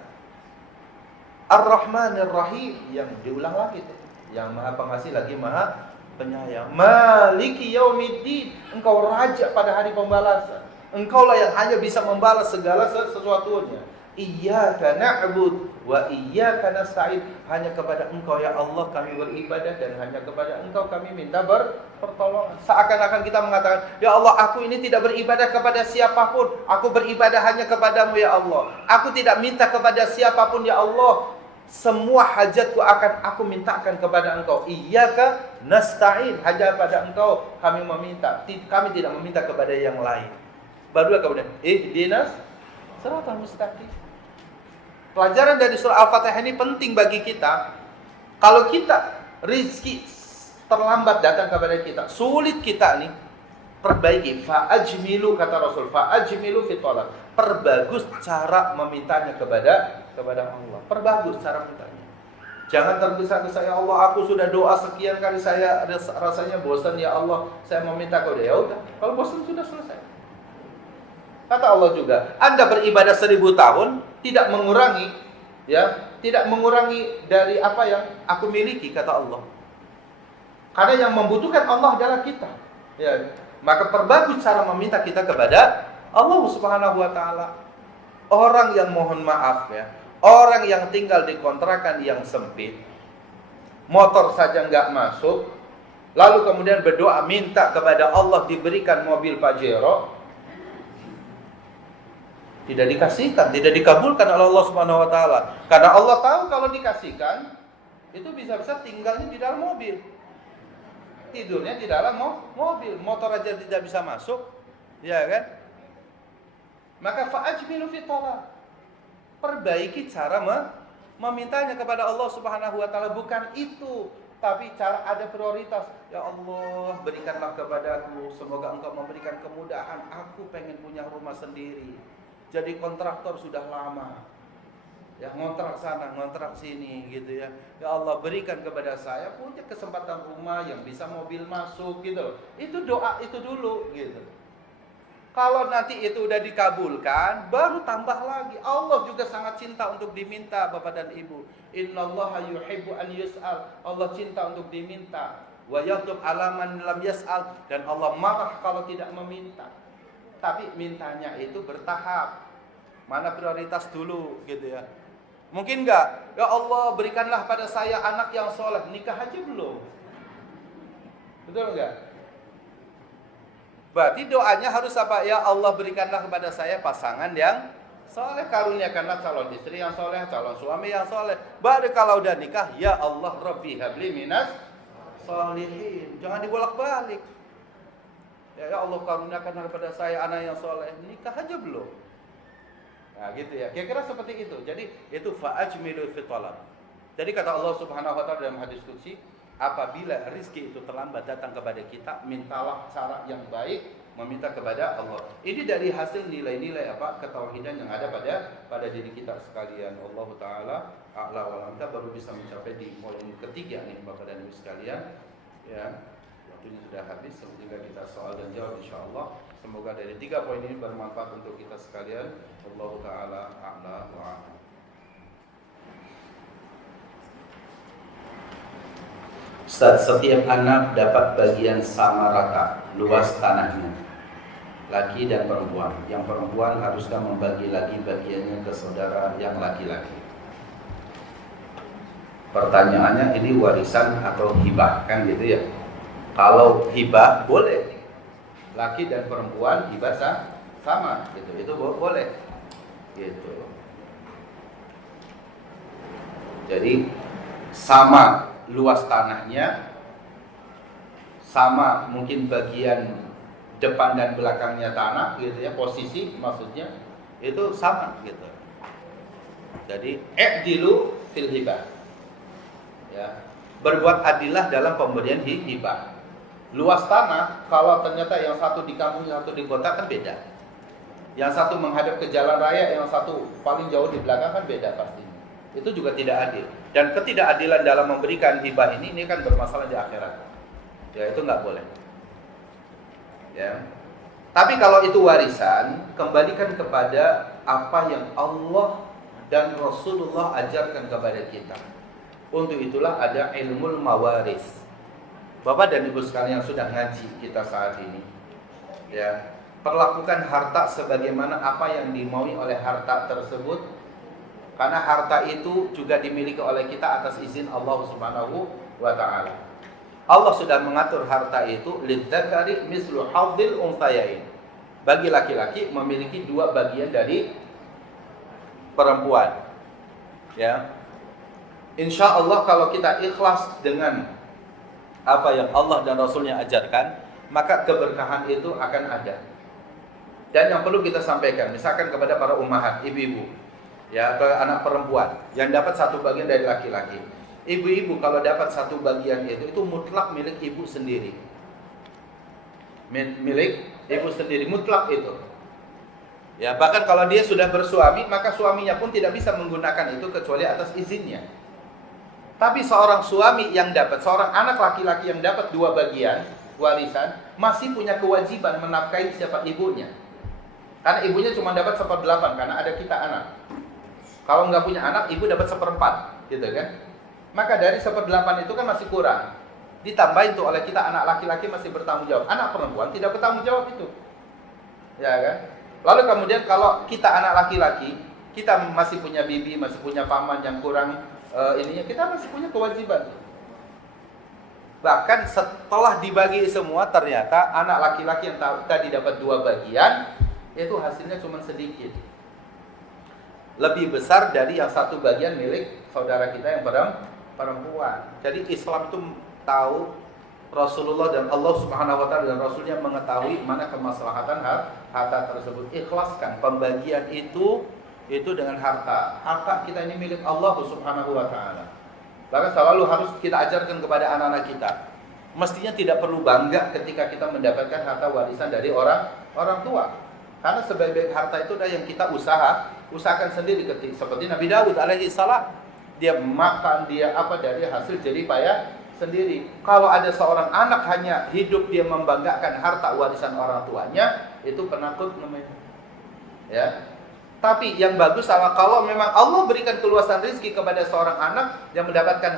Ar-Rahmanir Rahim, yang diulang lagi tuh, yang Maha Pengasih lagi Maha Penyayang. Maliki yaumiddin, Engkau raja pada hari pembalasan. Engkaulah yang hanya bisa membalas segala sesuatunya. Iyyaka na'bud wa iyyaka nasta'in. Hanya kepada Engkau ya Allah kami beribadah, dan hanya kepada Engkau kami minta pertolongan. Seakan-akan kita mengatakan, ya Allah, aku ini tidak beribadah kepada siapapun. Aku beribadah hanya kepadamu ya Allah. Aku tidak minta kepada siapapun ya Allah. Semua hajatku akan aku mintakan kepada Engkau. Iyyaka nasta'in, hanya pada Engkau kami meminta. Kami tidak meminta kepada yang lain. Baru kemudian ihdinas shiratal mustaqim. Pelajaran dari surah Al-Fatihah ini penting bagi kita. Kalau kita rizki terlambat datang kepada kita, sulit kita nih, perbaiki. Fa'ajmilu, kata Rasul, fa'ajmilu fi thalab. Perbagus cara memintanya kepada Allah. Perbagus cara mintanya. Jangan tergesa-gesa, ya Allah, aku sudah doa sekian kali, saya rasanya bosan ya Allah, saya meminta kepada ya udah. Kalau bosan sudah selesai. Kata Allah juga, Anda beribadah 1000 tahun tidak mengurangi, ya, tidak mengurangi dari apa yang aku miliki, kata Allah. Karena yang membutuhkan Allah adalah kita. Ya, maka perbagus cara meminta kita kepada Allah Subhanahu wa taala. Orang yang mohon maaf ya, orang yang tinggal di kontrakan yang sempit, motor saja nggak masuk, lalu kemudian berdoa minta kepada Allah diberikan mobil Pajero, tidak dikasihkan, tidak dikabulkan oleh Allah Subhanahu wa taala. Karena Allah tahu kalau dikasihkan, itu bisa-bisa tinggalnya di dalam mobil. Tidurnya di dalam mobil, motor aja tidak bisa masuk, ya kan? Maka fa'ajmilu fi thalab. Perbaiki cara memintanya kepada Allah Subhanahu wa taala, bukan itu, tapi cara ada prioritas. Ya Allah, berikanlah kepadaku, semoga Engkau memberikan kemudahan. Aku pengen punya rumah sendiri. Jadi kontraktor sudah lama. Ya, ngontrak sana, ngontrak sini gitu ya. Ya Allah, berikan kepada saya punya kesempatan rumah yang bisa mobil masuk gitu. Itu doa itu dulu gitu. Kalau nanti itu udah dikabulkan, baru tambah lagi. Allah juga sangat cinta untuk diminta, Bapak dan Ibu. Innallaha yuhibbu an yus'al. Allah cinta untuk diminta. Wa yaghdab 'ala man lam yas'al, dan Allah marah kalau tidak meminta. Tapi mintanya itu bertahap. Mana prioritas dulu gitu ya. Mungkin enggak, ya Allah berikanlah pada saya anak yang soleh. Nikah aja belum. Betul enggak? Berarti doanya harus apa? Ya Allah berikanlah kepada saya pasangan yang soleh, karuniakanlah calon istri yang soleh, calon suami yang soleh. Baru kalau udah nikah, ya Allah Rabbi habli minas solihin. Jangan dibolak-balik. Ya Allah karuniakanlah kepada saya anak yang soleh. Nikah aja belum. Nah gitu ya. Kira-kira seperti itu. Jadi itu fa'ajmilu fi thalab. Jadi kata Allah Subhanahu wa taala dalam hadis qudsi, apabila rizki itu terlambat datang kepada kita, mintalah cara yang baik, meminta kepada Allah. Ini dari hasil nilai-nilai apa ketauhidan yang ada pada diri kita sekalian. Allah taala a'la wa a'lam. Kita baru bisa mencapai di poin ketiga nih Bapak dan Ibu sekalian. Ya, waktunya sudah habis. Sehingga kita soal dan jawab insyaallah. Semoga dari 3 poin ini bermanfaat untuk kita sekalian. Allah taala a'la wa a'lam. Ustaz, setiap anak dapat bagian sama rata luas tanahnya, laki dan perempuan. Yang perempuan haruskah membagi lagi bagiannya ke saudara yang laki-laki? Pertanyaannya ini warisan atau hibah kan gitu ya. Kalau hibah boleh, laki dan perempuan hibah sama gitu, itu boleh gitu. Jadi sama luas tanahnya, sama mungkin bagian depan dan belakangnya tanah gitu ya, posisi maksudnya itu sama gitu. Jadi i'dilu fil hibah. Ya. berbuat adilah dalam pemberian hibah. Luas tanah, kalau ternyata yang satu di kampung, yang satu di kota kan beda. Yang satu menghadap ke jalan raya, yang satu paling jauh di belakang kan beda pastinya. Itu juga tidak adil. Dan ketidakadilan dalam memberikan hibah ini kan bermasalah di akhirat. Ya, itu nggak boleh. Ya. Tapi kalau itu warisan, kembalikan kepada apa yang Allah dan Rasulullah ajarkan kepada kita. Untuk itulah ada ilmul mawaris. Bapak dan Ibu sekalian yang sudah ngaji kita saat ini, ya, perlakukan harta sebagaimana apa yang dimaui oleh harta tersebut, karena harta itu juga dimiliki oleh kita atas izin Allah Subhanahu wa Ta'ala. Allah sudah mengatur harta itu lidzakari mislu hadzil unthayain. Bagi laki-laki memiliki 2 bagian dari perempuan. Ya. Insya Allah kalau kita ikhlas dengan apa yang Allah dan Rasulnya ajarkan, maka keberkahan itu akan ada. Dan yang perlu kita sampaikan, misalkan kepada para ummahat, ibu-ibu, ya, atau anak perempuan yang dapat satu bagian dari laki-laki. Ibu-ibu kalau dapat satu bagian itu mutlak milik ibu sendiri. Milik ibu sendiri, mutlak itu. Ya, bahkan kalau dia sudah bersuami, maka suaminya pun tidak bisa menggunakan itu kecuali atas izinnya. Tapi seorang suami yang dapat, seorang anak laki-laki yang dapat 2 bagian warisan, masih punya kewajiban menafkahi siapa ibunya. Karena ibunya cuma dapat 1/8 karena ada kita anak. Kalau nggak punya anak, ibu dapat 1/4, gitu kan? Maka dari 1/8 itu kan masih kurang. Ditambahin tuh oleh kita anak laki-laki masih bertanggung jawab. Anak perempuan tidak bertanggung jawab itu. Ya kan? Lalu kemudian kalau kita anak laki-laki, kita masih punya bibi, masih punya paman yang kurang ininya, kita masih punya kewajiban. Bahkan setelah dibagi semua, ternyata anak laki-laki yang tadi dapat 2 bagian, itu hasilnya cuma sedikit. Lebih besar dari yang 1 bagian milik saudara kita yang perempuan. Jadi Islam itu tahu, Rasulullah dan Allah Subhanahu wa Ta'ala dan Rasulnya mengetahui mana kemaslahatan harta tersebut. Ikhlaskan pembagian itu dengan harta. Harta kita ini milik Allah Subhanahu wa Ta'ala. Bahkan selalu harus kita ajarkan kepada anak-anak kita. Mestinya tidak perlu bangga ketika kita mendapatkan harta warisan dari orang tua. Karena sebaik-baik harta itu adalah yang kita usahakan sendiri. Seperti Nabi Daud alaihi salam, dia makan, dia apa dari hasil jerih payah sendiri. Kalau ada seorang anak hanya hidup dia membanggakan harta warisan orang tuanya, itu penakut namanya. Ya. Tapi yang bagus adalah kalau memang Allah berikan keluasan rezeki kepada seorang anak yang mendapatkan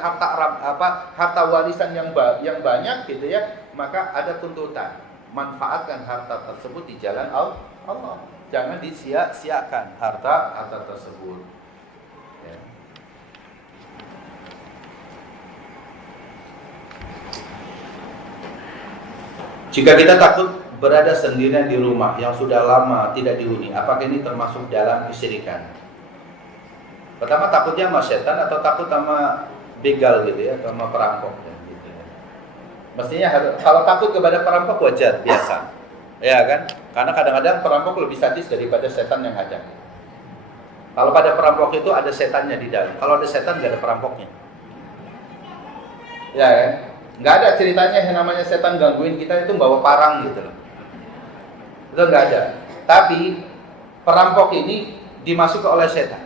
harta warisan yang banyak gitu ya, maka ada tuntutan, manfaatkan harta tersebut di jalan Allah. Jangan disia-siakan harta tersebut. Ya. Jika kita takut berada sendirian di rumah yang sudah lama tidak dihuni, apakah ini termasuk dalam kesyirikan? Pertama, takutnya sama setan atau takut sama begal gitu ya, sama perampok gitu ya. Mestinya kalau takut kepada perampok wajar, biasa. Ya kan? Karena kadang-kadang perampok lebih sadis daripada setan yang ada. Kalau pada perampok itu ada setannya di dalam. Kalau ada setan nggak ada perampoknya. Ya kan? Nggak ada ceritanya yang namanya setan gangguin kita itu bawa parang gitu loh. Itu nggak ada. Tapi perampok ini dimasuki oleh setan.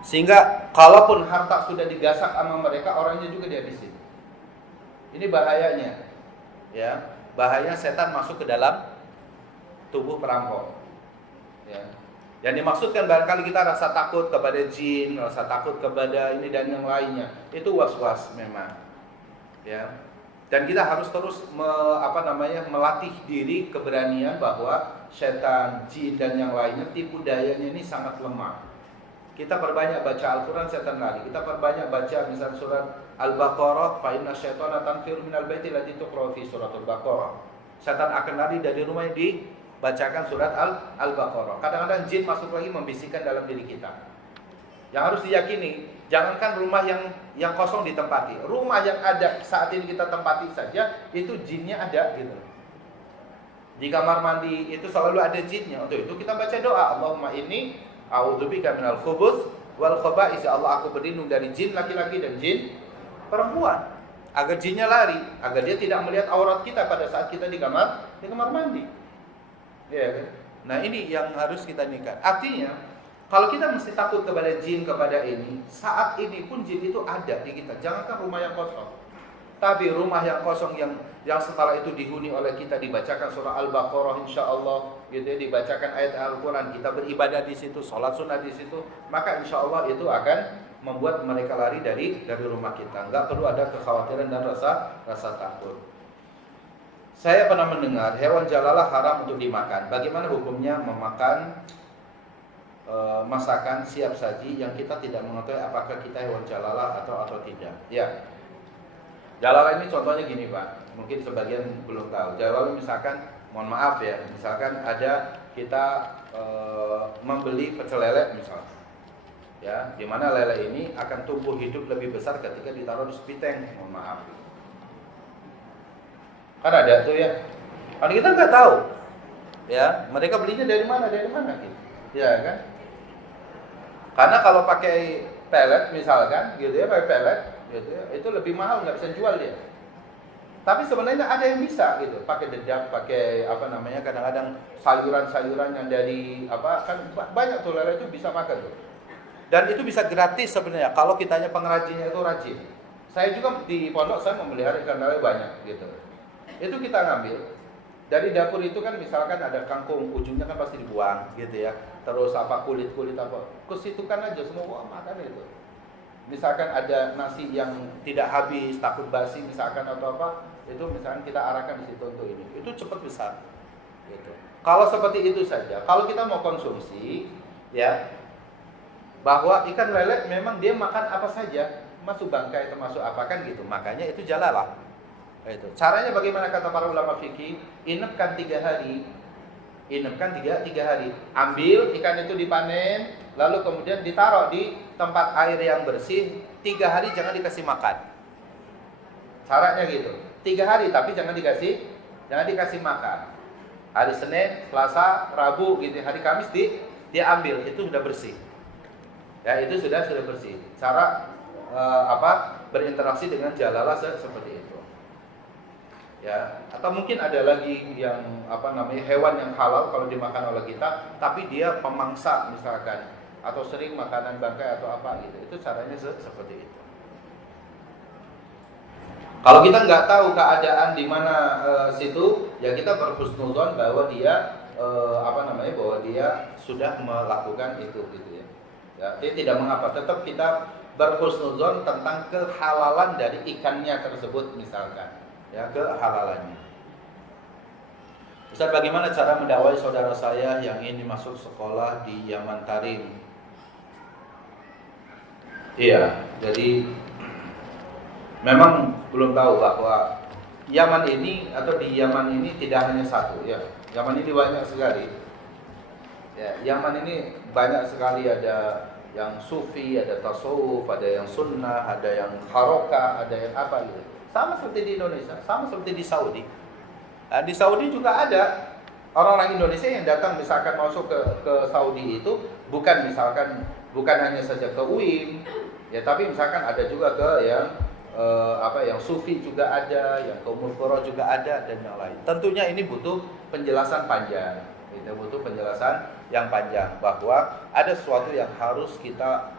Sehingga kalaupun harta sudah digasak sama mereka, orangnya juga dihabisin. Ini bahayanya. Ya, bahaya setan masuk ke dalam tubuh perampok. Ya. Yang dimaksudkan barangkali kita rasa takut kepada jin, rasa takut kepada ini dan yang lainnya. Itu was-was memang. Ya. Dan kita harus terus melatih diri keberanian bahwa setan, jin dan yang lainnya tipu dayanya ini sangat lemah. Kita perbanyak baca Al-Quran, setan lari. Kita perbanyak baca misalnya surat Al-Baqarah, fa inna syaitana tanfiru minal baiti allati tuqra fi suratul Baqarah. Setan akan lari dari rumah yang dibacakan surat Al-Baqarah. Kadang-kadang jin masuk lagi membisikkan dalam diri kita. Yang harus diyakini, jangankan rumah yang kosong ditempati, rumah yang ada saat ini kita tempati saja, itu jinnya ada gitu. Di kamar mandi itu selalu ada jinnya. Untuk itu kita baca doa, Allahumma inni a'udzubika minal khubuts wal khaba'is. Ya Allah, aku berlindung dari jin laki-laki dan jin Perempuan, agar jinnya lari, agar dia tidak melihat aurat kita pada saat kita di kamar mandi. Ya kan? Nah, ini yang harus kita nikah. Artinya, kalau kita mesti takut kepada jin, kepada ini, saat ini pun jin itu ada di kita. Jangankan rumah yang kosong, tapi rumah yang kosong yang setelah itu dihuni oleh kita, dibacakan surah Al-Baqarah insyaallah, gitu ya, dibacakan ayat Al-Quran, kita beribadah di situ, sholat sunnah di situ, maka insyaallah itu akan membuat mereka lari dari rumah kita. Enggak perlu ada kekhawatiran dan rasa takut. Saya pernah mendengar hewan jalalah haram untuk dimakan. Bagaimana hukumnya memakan masakan siap saji yang kita tidak mengetahui apakah kita hewan jalalah atau tidak? Ya, jalalah ini contohnya gini Pak, mungkin sebagian belum tahu. Jalalah misalkan, mohon maaf ya, misalkan ada kita membeli pecel lele misalnya, ya, di mana lele ini akan tumbuh hidup lebih besar ketika ditaruh di sepiteng, mohon maaf. Kan ada tuh ya, kalau kita nggak tahu, ya, mereka belinya dari mana gitu, ya kan? Karena kalau pakai pelet misalkan, gitu ya, pakai pelet, gitu ya, itu lebih mahal, nggak bisa jual dia. Tapi sebenarnya ada yang bisa, gitu, pakai dedak, pakai apa namanya, kadang-kadang sayuran-sayuran yang dari apa, kan banyak tuh lele itu bisa makan tuh. Dan itu bisa gratis sebenarnya kalau kitanya pengrajinnya itu rajin. Saya juga di pondok saya memelihara ikan lele banyak, gitu. Itu kita ngambil dari dapur itu kan, misalkan ada kangkung, ujungnya kan pasti dibuang gitu ya, terus apa kulit apa, kesitukan aja semua makan itu. Misalkan ada nasi yang tidak habis, takut basi misalkan atau apa, itu misalkan kita arahkan di situ untuk ini, itu cepat besar gitu. Kalau seperti itu saja, kalau kita mau konsumsi ya, bahwa ikan lele memang dia makan apa saja, masuk bangkai termasuk apa kan gitu, makanya itu jalalah. Itu caranya bagaimana kata para ulama fikih, inapkan 3 hari, ambil ikan itu dipanen, lalu kemudian ditaruh di tempat air yang bersih 3 hari, jangan dikasih makan. Caranya gitu, 3 hari tapi jangan dikasih makan. Hari Senin, Selasa, Rabu gitu, hari Kamis diambil, itu sudah bersih. Ya, itu sudah bersih. Cara berinteraksi dengan jalalah seperti itu. Ya, atau mungkin ada lagi yang hewan yang halal kalau dimakan oleh kita, tapi dia pemangsa misalkan, atau sering makanan bangkai atau apa gitu. Itu caranya seperti itu. Kalau kita nggak tahu keadaan di mana situ, ya kita berhusnuzon bahwa dia bahwa dia sudah melakukan itu gitu ya. Ya, dia tidak mengapa, tetap kita berhusnuzon tentang kehalalan dari ikannya tersebut misalkan. Ya, kehalalannya. Ustaz, bagaimana cara mendakwai saudara saya yang ingin masuk sekolah di Yaman Tarim? Iya, jadi memang belum tahu bahwa Yaman ini atau di Yaman ini tidak hanya satu ya. Yaman ini banyak sekali. Ya, Yaman ini banyak sekali, ada yang sufi, ada tasawuf, ada yang sunnah, ada yang harokah, ada yang apa gitu. Sama seperti di Indonesia, sama seperti di Saudi. Nah, di Saudi juga ada orang-orang Indonesia yang datang misalkan masuk ke Saudi itu bukan hanya saja ke UIN, ya, tapi misalkan ada juga ke yang sufi juga ada, yang ke Ummul Qura juga ada, dan yang lain. Tentunya ini butuh penjelasan panjang. Itu butuh penjelasan yang panjang bahwa ada sesuatu yang harus kita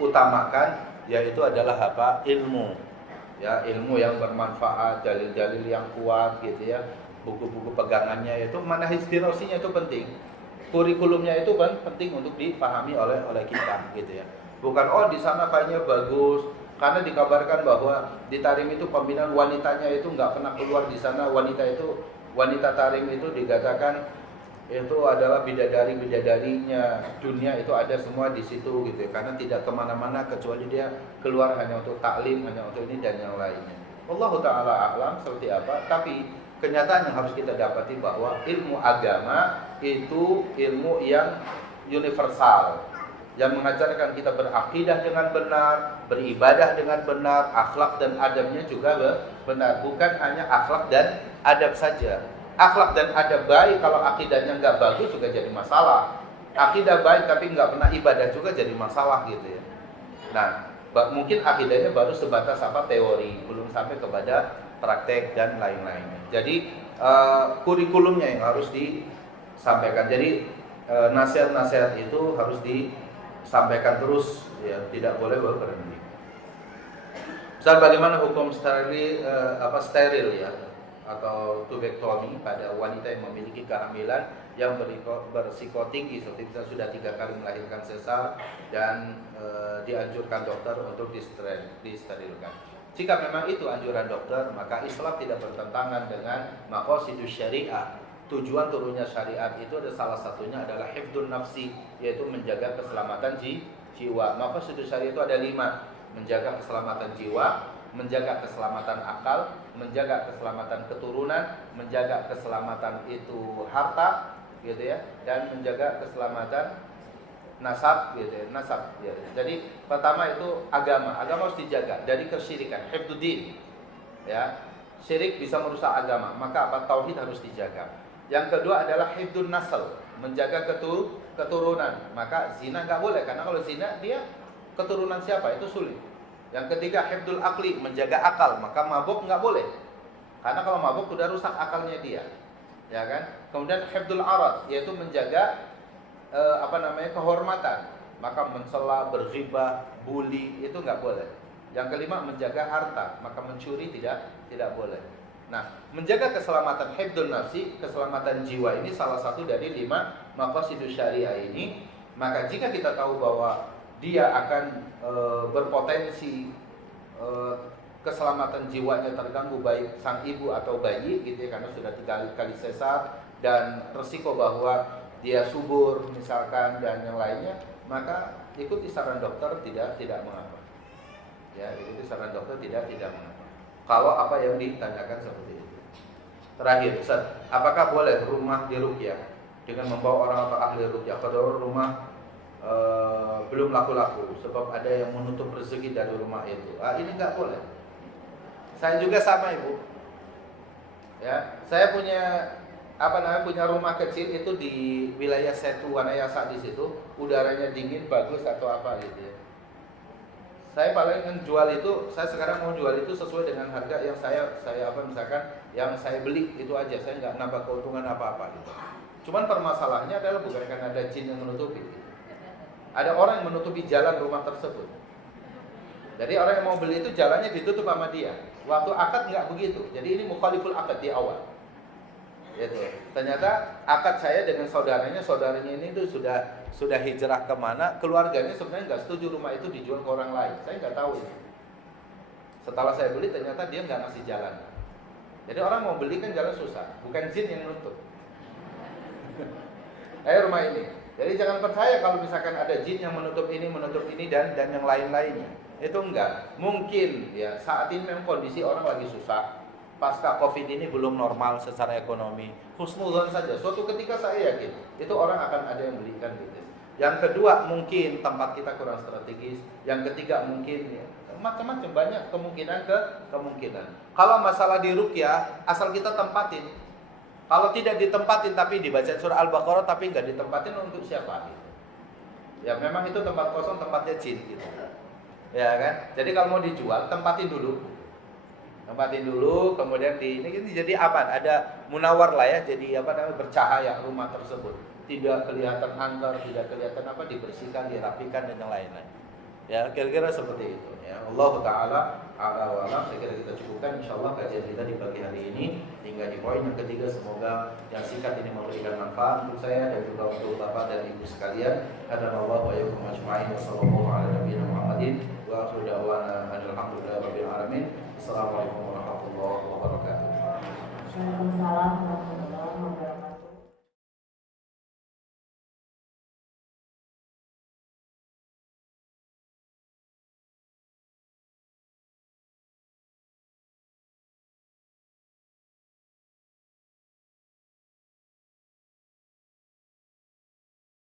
utamakan, yaitu adalah ilmu. Ya, ilmu yang bermanfaat, dalil-dalil yang kuat gitu ya, buku-buku pegangannya itu, manhaj dirasinya itu penting, kurikulumnya itu penting untuk dipahami oleh kita gitu ya. Bukan di sana kayaknya bagus, karena dikabarkan bahwa di Tarim itu pembinaan wanitanya itu nggak pernah keluar di sana. Wanita Tarim itu dikatakan itu adalah bidadarinya dunia, itu ada semua di situ gitu ya. Karena tidak kemana-mana kecuali dia keluar hanya untuk taklim, hanya untuk ini dan yang lainnya. Wallahu ta'ala a'lam seperti apa. Tapi kenyataan yang harus kita dapati bahwa ilmu agama itu ilmu yang universal, yang mengajarkan kita berakidah dengan benar, beribadah dengan benar, akhlak dan adabnya juga benar. Bukan hanya akhlak dan adab saja. Akhlak dan adab baik, kalau akidahnya nggak bagus juga jadi masalah. Akidah baik tapi nggak pernah ibadah juga jadi masalah gitu ya. Nah, Mungkin akidahnya baru sebatas teori, belum sampai kepada praktek dan lain-lainnya. Jadi kurikulumnya yang harus disampaikan. Jadi nasihat-nasihat itu harus disampaikan terus, ya, tidak boleh berhenti. Misal bagaimana hukum steril ya atau tubektomi pada wanita yang memiliki kehamilan yang berisiko tinggi, seperti misalnya sudah 3 kali melahirkan sesar dan dianjurkan dokter untuk disterilkan. Jika memang itu anjuran dokter, maka Islam tidak bertentangan dengan maqasidus syariah. Tujuan turunnya syariat itu ada salah satunya adalah hifdzun nafsi, yaitu menjaga keselamatan jiwa. Maqasidus syariah itu ada 5. Menjaga keselamatan jiwa, menjaga keselamatan akal, menjaga keselamatan keturunan, menjaga keselamatan itu harta, gitu ya, dan menjaga keselamatan nasab, gitu ya, nasab. Ya. Jadi pertama itu agama harus dijaga dari kesyirikan, hifdzuddin, ya. Syirik bisa merusak agama, maka tauhid harus dijaga. Yang kedua adalah hifdzun nasl, menjaga keturunan, maka zina nggak boleh, karena kalau zina dia keturunan siapa itu sulit. Yang ketiga hifdzul aqli, menjaga akal, maka mabuk nggak boleh, karena kalau mabuk sudah rusak akalnya dia, ya kan. Kemudian hifdzul arad, yaitu menjaga kehormatan, maka mencela, berghibah, bully itu nggak boleh. Yang kelima menjaga harta, maka mencuri tidak boleh. Nah, menjaga keselamatan hifdzun nafsi, keselamatan jiwa ini salah satu dari 5 maqasidus syariah ini. Maka jika kita tahu bahwa dia akan berpotensi keselamatan jiwanya terganggu, baik sang ibu atau bayi, gitu ya, karena sudah 3 kali sesar dan resiko bahwa dia subur misalkan dan yang lainnya, maka ikuti saran dokter, tidak mengapa. Ya, ikuti saran dokter, tidak mengapa. Kalau apa yang ditanyakan seperti itu. Terakhir, Ustaz, apakah boleh rumah diruqyah dengan membawa orang atau ahli ruqyah? Kalau rumah belum laku-laku sebab ada yang menutup rezeki dari rumah itu, ini nggak boleh. Saya juga sama, Ibu. Ya, saya punya rumah kecil itu di wilayah Setu Wanayasa, di situ udaranya dingin, bagus atau apa gitu ya. Saya paling menjual itu, saya sekarang mau jual itu sesuai dengan harga yang misalkan yang saya beli itu aja, saya nggak nambah keuntungan apa-apa gitu. Cuman permasalahannya adalah bukan karena ada jin yang menutupi gitu. Ada orang yang menutupi jalan rumah tersebut. Jadi orang yang mau beli itu jalannya ditutup sama dia. Waktu akad nggak begitu. Jadi ini mukhaliful akad di awal. Gitu. Ternyata akad saya dengan saudaranya ini tuh sudah hijrah kemana, keluarganya sebenarnya nggak setuju rumah itu dijual ke orang lain. Saya nggak tahu itu. Setelah saya beli ternyata dia nggak ngasih jalan. Jadi orang mau beli kan jalan susah, bukan jin yang nutup. Rumah ini. Jadi jangan percaya kalau misalkan ada jin yang menutup ini dan yang lain-lainnya. Itu enggak. Mungkin ya saat ini memang kondisi orang lagi susah. Pasca Covid ini belum normal secara ekonomi. Husnudzon saja. Suatu ketika saya yakin itu orang akan ada yang belikan gitu. Yang kedua mungkin tempat kita kurang strategis. Yang ketiga mungkin ya, macam-macam, banyak kemungkinan. Kalau masalah di ruqyah asal kita tempatin. Kalau tidak ditempatin tapi dibaca surah Al-Baqarah tapi nggak ditempatin, untuk siapa gitu. Ya memang itu tempat kosong, tempatnya jin gitu. Ya kan? Jadi kalau mau dijual tempatin dulu. Kemudian ini jadi aman, ada munawar lah ya, jadi bercahaya rumah tersebut. Tidak kelihatan angker, tidak kelihatan dibersihkan, dirapikan dan yang lain-lain. Ya, kira-kira seperti itu ya. Allah taala a'la wa a'lam. Saya kira kita cukupkan insyaallah kajian kita di pagi hari ini hingga di poin yang ketiga. Semoga yang singkat ini memberikan manfaat untuk saya dan juga untuk Bapak dan Ibu sekalian. Hadanallahu wa iyyakum ajma'in. Wassallallahu ala nabiyina Muhammadin wa akhiru da'wana alhamdulillahi rabbil alamin. Assalamualaikum warahmatullahi wabarakatuh.